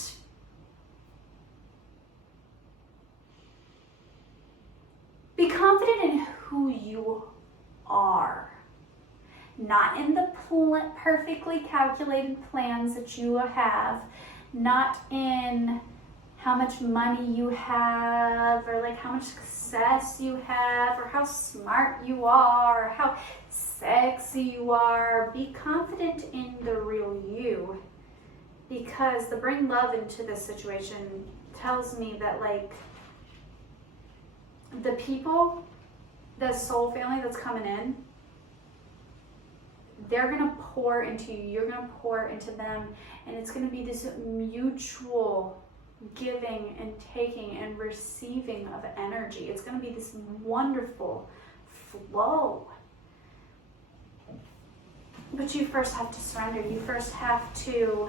Be confident in who you are. Not in the perfectly calculated plans that you have. Not in how much money you have, or like how much success you have, or how smart you are, or how sexy you are. Be confident in the real you. because the bring love into this situation tells me that like the people, the soul family that's coming in, they're gonna pour into you, you're gonna pour into them, and it's gonna be this mutual giving and taking and receiving of energy. It's gonna be this wonderful flow. But you first have to surrender. You first have to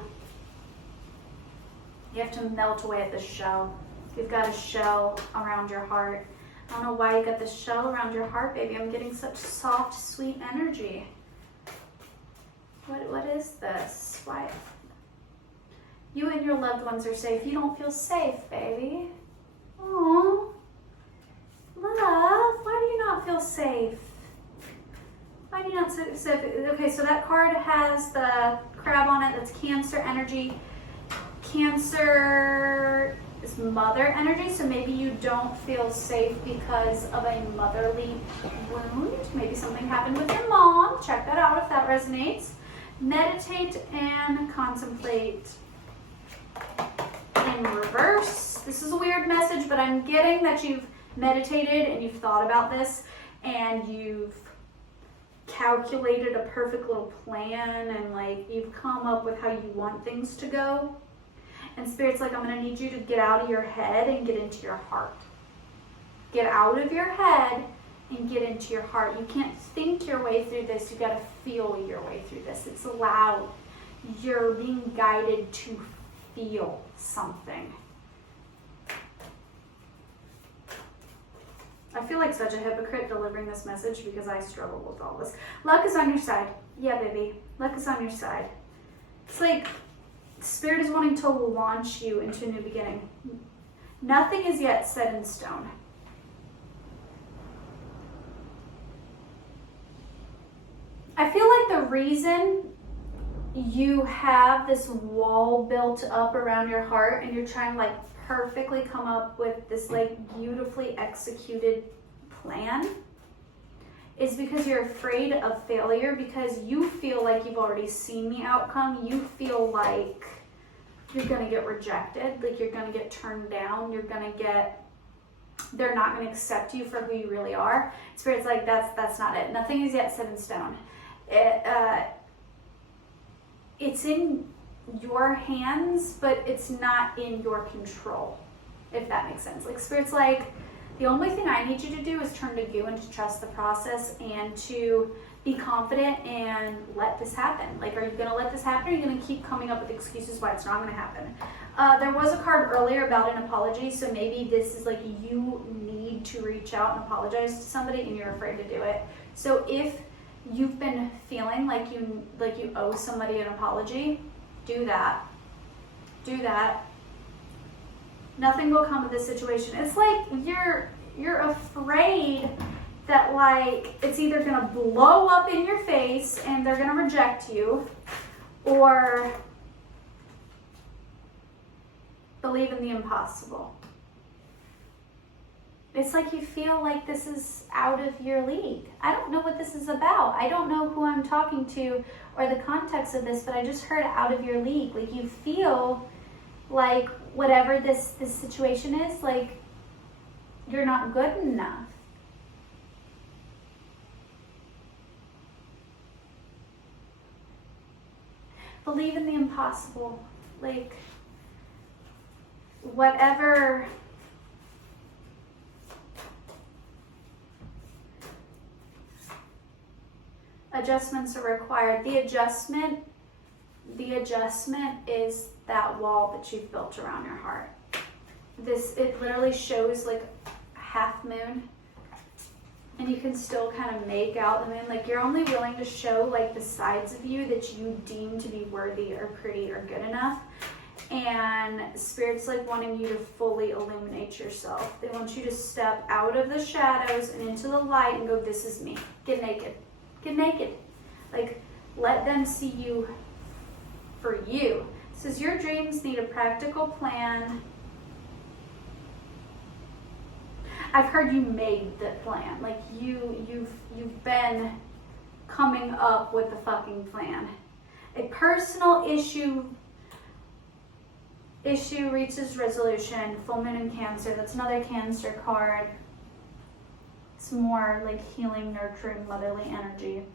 melt away at the shell. You've got a shell around your heart. I don't know why you got this shell around your heart, baby. I'm getting such soft, sweet energy. What is this? Why? You and your loved ones are safe. You don't feel safe, baby. Aww. Love, why do you not feel safe? Why do you not feel safe? Okay, so that card has the crab on it. That's Cancer energy. Cancer is mother energy, so maybe you don't feel safe because of a motherly wound. Maybe something happened with your mom. Check that out if that resonates. Meditate and contemplate in reverse. This is a weird message, but I'm getting that you've meditated and you've thought about this and you've calculated a perfect little plan and like you've come up with how you want things to go. And Spirit's like, I'm going to need you to get out of your head and get into your heart. Get out of your head and get into your heart. You can't think your way through this. You got to feel your way through this. It's loud. You're being guided to feel something. I feel like such a hypocrite delivering this message because I struggle with all this. Luck is on your side. Yeah, baby. Luck is on your side. It's like Spirit is wanting to launch you into a new beginning. Nothing is yet set in stone. I feel like the reason you have this wall built up around your heart and you're trying to like perfectly come up with this like beautifully executed plan is because you're afraid of failure, because you feel like you've already seen the outcome. You feel like you're going to get rejected, like you're going to get turned down, they're not going to accept you for who you really are. Spirit's like, that's not it. Nothing is yet set in stone. It's in your hands, but it's not in your control, if that makes sense. Like Spirit's like, the only thing I need you to do is turn to you and to trust the process and to be confident and let this happen. Like, are you going to let this happen, or are you going to keep coming up with excuses why it's not going to happen? There was a card earlier about an apology, so maybe this is like you need to reach out and apologize to somebody and you're afraid to do it. So if you've been feeling like you owe somebody an apology, do that. Do that. Nothing will come of this situation. It's like you're afraid that like it's either gonna blow up in your face and they're gonna reject you, or believe in the impossible. It's like you feel like this is out of your league. I don't know what this is about. I don't know who I'm talking to or the context of this, but I just heard out of your league. Like you feel like whatever this situation is, like you're not good enough. Believe in the impossible. Like whatever adjustments are required. The adjustment is that wall that you've built around your heart. It literally shows like a half moon, and you can still kind of make out the moon. Like you're only willing to show like the sides of you that you deem to be worthy or pretty or good enough. And Spirit's like wanting you to fully illuminate yourself. They want you to step out of the shadows and into the light and go, this is me. Get naked. Get naked. Like, let them see you for you. It says your dreams need a practical plan. I've heard you made the plan. Like you've been coming up with the fucking plan. A personal issue Issue reaches resolution. Full moon in Cancer. That's another Cancer card. It's more like healing, nurturing, motherly energy.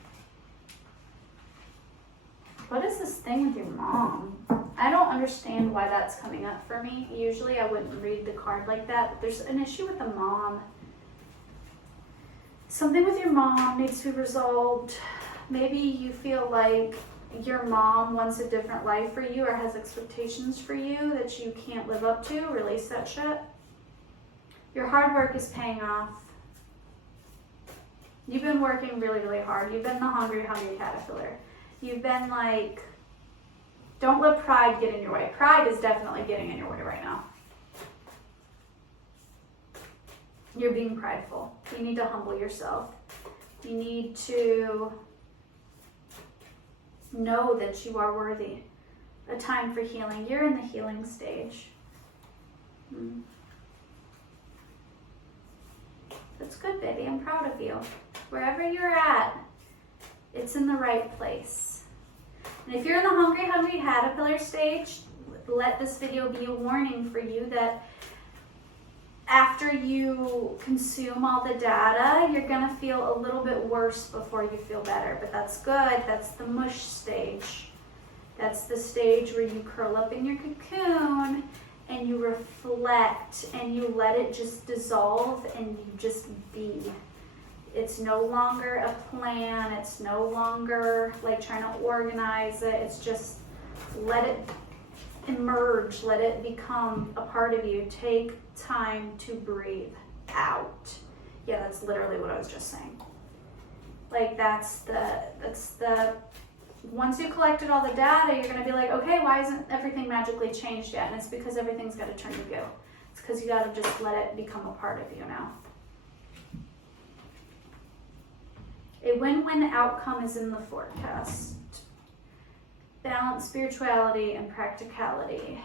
What is this thing with your mom? I don't understand why that's coming up for me. Usually I wouldn't read the card like that, but there's an issue with the mom. Something with your mom needs to be resolved. Maybe you feel like your mom wants a different life for you or has expectations for you that you can't live up to. Release that shit. Your hard work is paying off. You've been working really, really hard. You've been the hungry caterpillar. You've been like, don't let pride get in your way. Pride is definitely getting in your way right now. You're being prideful. You need to humble yourself. You need to know that you are worthy. A time for healing. You're in the healing stage. That's good, baby. I'm proud of you. Wherever you're at, it's in the right place. And if you're in the hungry caterpillar stage, let this video be a warning for you that after you consume all the data, you're gonna feel a little bit worse before you feel better, but that's good. That's the mush stage. That's the stage where you curl up in your cocoon and you reflect and you let it just dissolve and you just be. It's no longer a plan. It's no longer like trying to organize it. It's just let it emerge. Let it become a part of you. Take time to breathe out. Yeah, that's literally what I was just saying. Like that's the once you collected all the data, you're going to be like, okay, why isn't everything magically changed yet? And it's because everything's got to turn to go. It's because you got to just let it become a part of you now. A win-win outcome is in the forecast. Balance, spirituality, and practicality.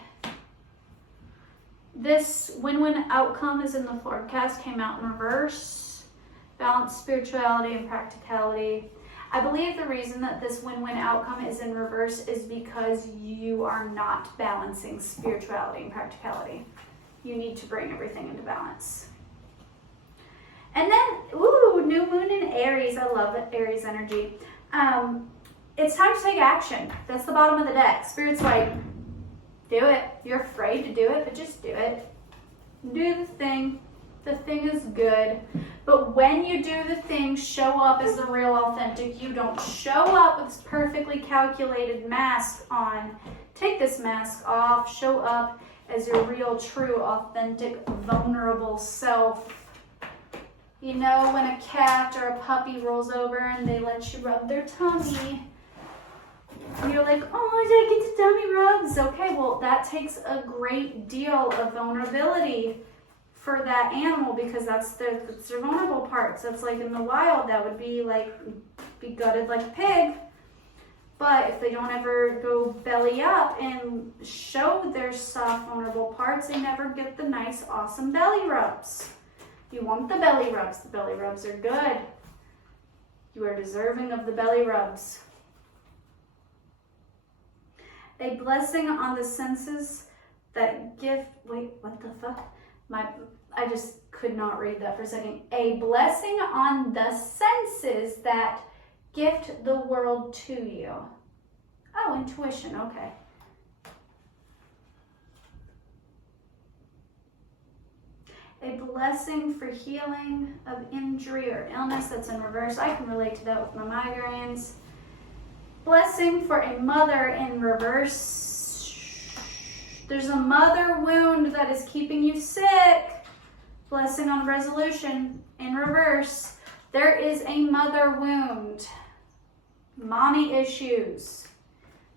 This win-win outcome is in the forecast, came out in reverse. Balance, spirituality, and practicality. I believe the reason that this win-win outcome is in reverse is because you are not balancing spirituality and practicality. You need to bring everything into balance. And then, ooh, new moon in Aries. I love it, Aries energy. It's time to take action. That's the bottom of the deck. Spirit's like, do it. You're afraid to do it, but just do it. Do the thing. The thing is good. But when you do the thing, show up as the real authentic you. Don't show up with this perfectly calculated mask on. Take this mask off. Show up as your real, true, authentic, vulnerable self. You know, when a cat or a puppy rolls over and they let you rub their tummy, and you're like, oh, did I get to tummy rubs? Okay, well, that takes a great deal of vulnerability for that animal because that's their vulnerable parts. That's like in the wild, that would be like, be gutted like a pig. But if they don't ever go belly up and show their soft, vulnerable parts, they never get the nice, awesome belly rubs. You want the belly rubs. The belly rubs are good. You are deserving of the belly rubs. A blessing on the senses that gift, wait, what the fuck? I just could not read that for a second. A blessing on the senses that gift the world to you. Oh, intuition, okay. A blessing for healing of injury or illness. That's in reverse. I can relate to that with my migraines. Blessing for a mother in reverse. There's a mother wound that is keeping you sick. Blessing on resolution in reverse. There is a mother wound. Mommy issues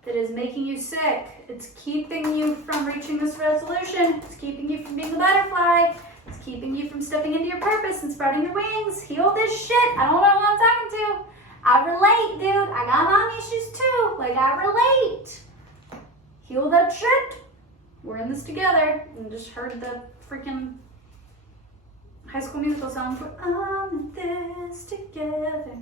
that is making you sick. It's keeping you from reaching this resolution. It's keeping you from being a butterfly. It's keeping you from stepping into your purpose and sprouting your wings. Heal this shit. I don't know what I'm talking to. I relate, dude. I got mom issues too. Like, I relate. Heal that shit. We're in this together. And just heard the freaking High School Musical song. We're in this together.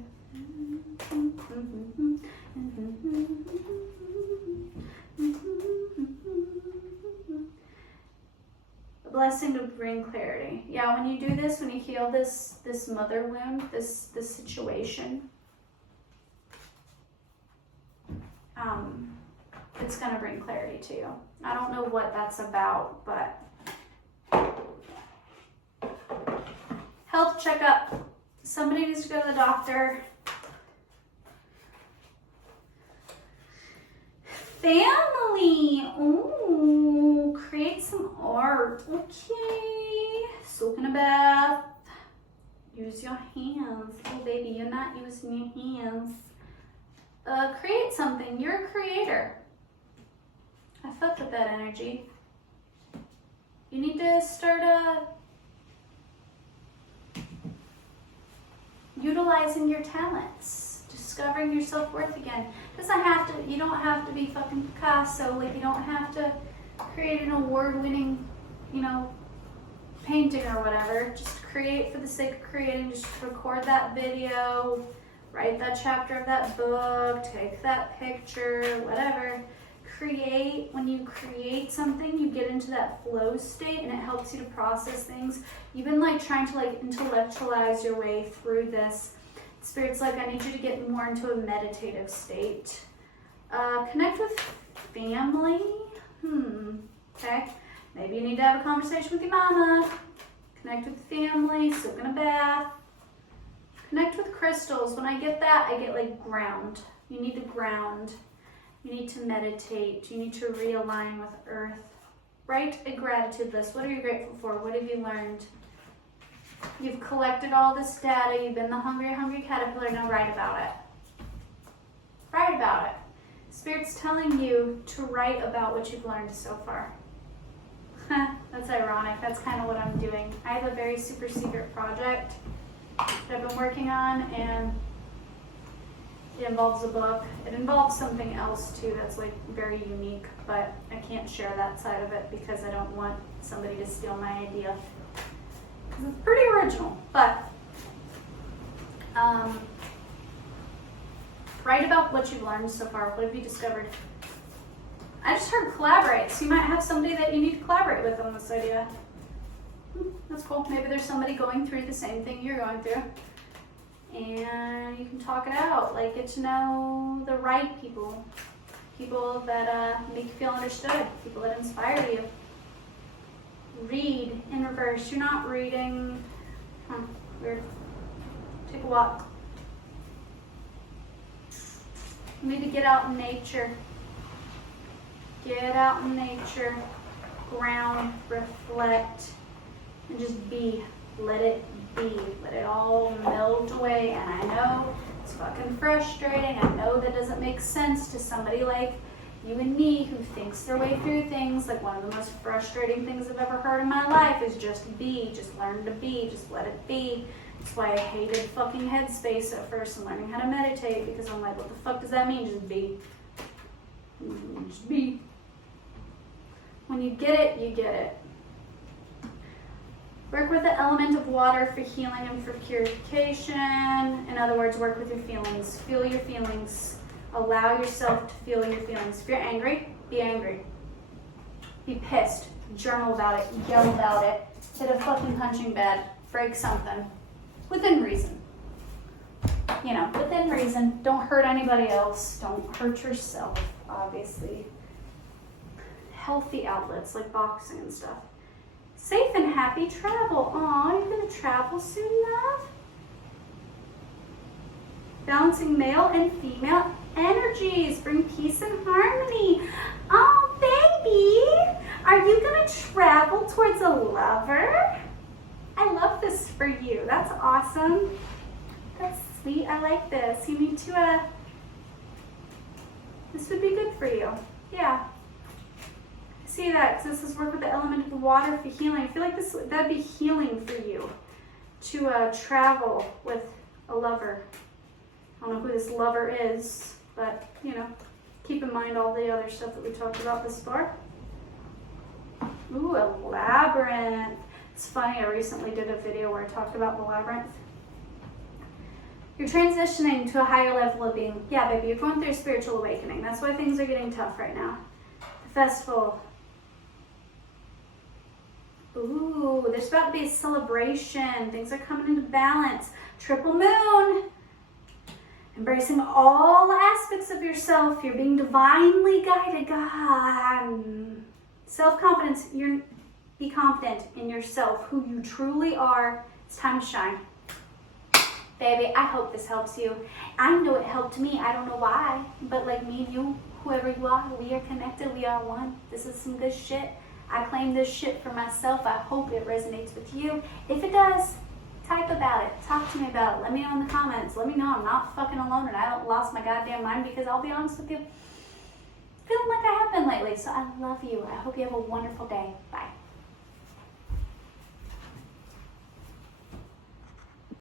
blessing to bring clarity. Yeah, when you do this, when you heal this mother wound, this situation, it's gonna bring clarity to you. I don't know what that's about, but health checkup. Somebody needs to go to the doctor. Family. Ooh, create some art. Okay. Soak in a bath. Use your hands. Oh, baby, you're not using your hands. Create something. You're a creator. I fucked with that energy. You need to start utilizing your talents, discovering your self-worth again. Doesn't have to, you don't have to be fucking Picasso, like you don't have to create an award-winning, you know, painting or whatever. Just create for the sake of creating. Just record that video, write that chapter of that book, take that picture, whatever. Create. When you create something, you get into that flow state and it helps you to process things. You've been like trying to like intellectualize your way through this. Spirit's like, I need you to get more into a meditative state. Connect with family. Okay. Maybe you need to have a conversation with your mama. Connect with family, soak in a bath. Connect with crystals. When I get that, I get like ground. You need to ground. You need to meditate. You need to realign with earth. Write a gratitude list. What are you grateful for? What have you learned? You've collected all this data. You've been the hungry caterpillar. Now write about it. Write about it. Spirit's telling you to write about what you've learned so far. That's ironic. That's kind of what I'm doing. I have a very super secret project that I've been working on, and it involves a book. It involves something else too that's like very unique, but I can't share that side of it because I don't want somebody to steal my idea. It's pretty original, but write about what you've learned so far. What have you discovered? I just heard collaborate, so you might have somebody that you need to collaborate with on this idea. That's cool. Maybe there's somebody going through the same thing you're going through, and you can talk it out. Like, get to know the right people, people that make you feel understood, people that inspire you. Read in reverse. You're not reading. Weird. Take a walk. You need to get out in nature. Get out in nature. Ground, reflect, and just be. Let it be. Let it all melt away. And I know it's fucking frustrating. I know that doesn't make sense to somebody like you and me who thinks their way through things. Like, one of the most frustrating things I've ever heard in my life is just be, just learn to be, just let it be. That's why I hated fucking Headspace at first and learning how to meditate, because I'm like, what the fuck does that mean? Just be. Just be. When you get it, you get it. Work with the element of water for healing and for purification. In other words, work with your feelings. Feel your feelings. Allow yourself to feel your feelings. If you're angry, be angry. Be pissed. Journal about it. Yell about it. Hit a fucking punching bag. Break something. Within reason. You know, within reason. Don't hurt anybody else. Don't hurt yourself, obviously. Healthy outlets like boxing and stuff. Safe and happy travel. Aw, you're gonna travel soon, love? Balancing male and female energies. Bring peace and harmony. Oh, baby. Are you gonna travel towards a lover? I love this for you. That's awesome. That's sweet. I like this. You need to, this would be good for you. Yeah. See that, because this is work with the element of the water for healing. I feel like that'd be healing for you to travel with a lover. I don't know who this lover is, but, you know, keep in mind all the other stuff that we talked about this far. Ooh, a labyrinth. It's funny, I recently did a video where I talked about the labyrinth. You're transitioning to a higher level of being. Yeah, baby, you're going through a spiritual awakening. That's why things are getting tough right now. The festival. Ooh, there's about to be a celebration. Things are coming into balance. Triple moon. Embracing all aspects of yourself. You're being divinely guided. God. Self-confidence. Be confident in yourself, who you truly are. It's time to shine. Baby, I hope this helps you. I know it helped me. I don't know why, but like me and you, whoever you are, we are connected. We are one. This is some good shit. I claim this shit for myself. I hope it resonates with you. If it does, type about it. Talk to me about it. Let me know in the comments. Let me know I'm not fucking alone and I don't lost my goddamn mind, because I'll be honest with you, feeling like I have been lately. So I love you. I hope you have a wonderful day. Bye.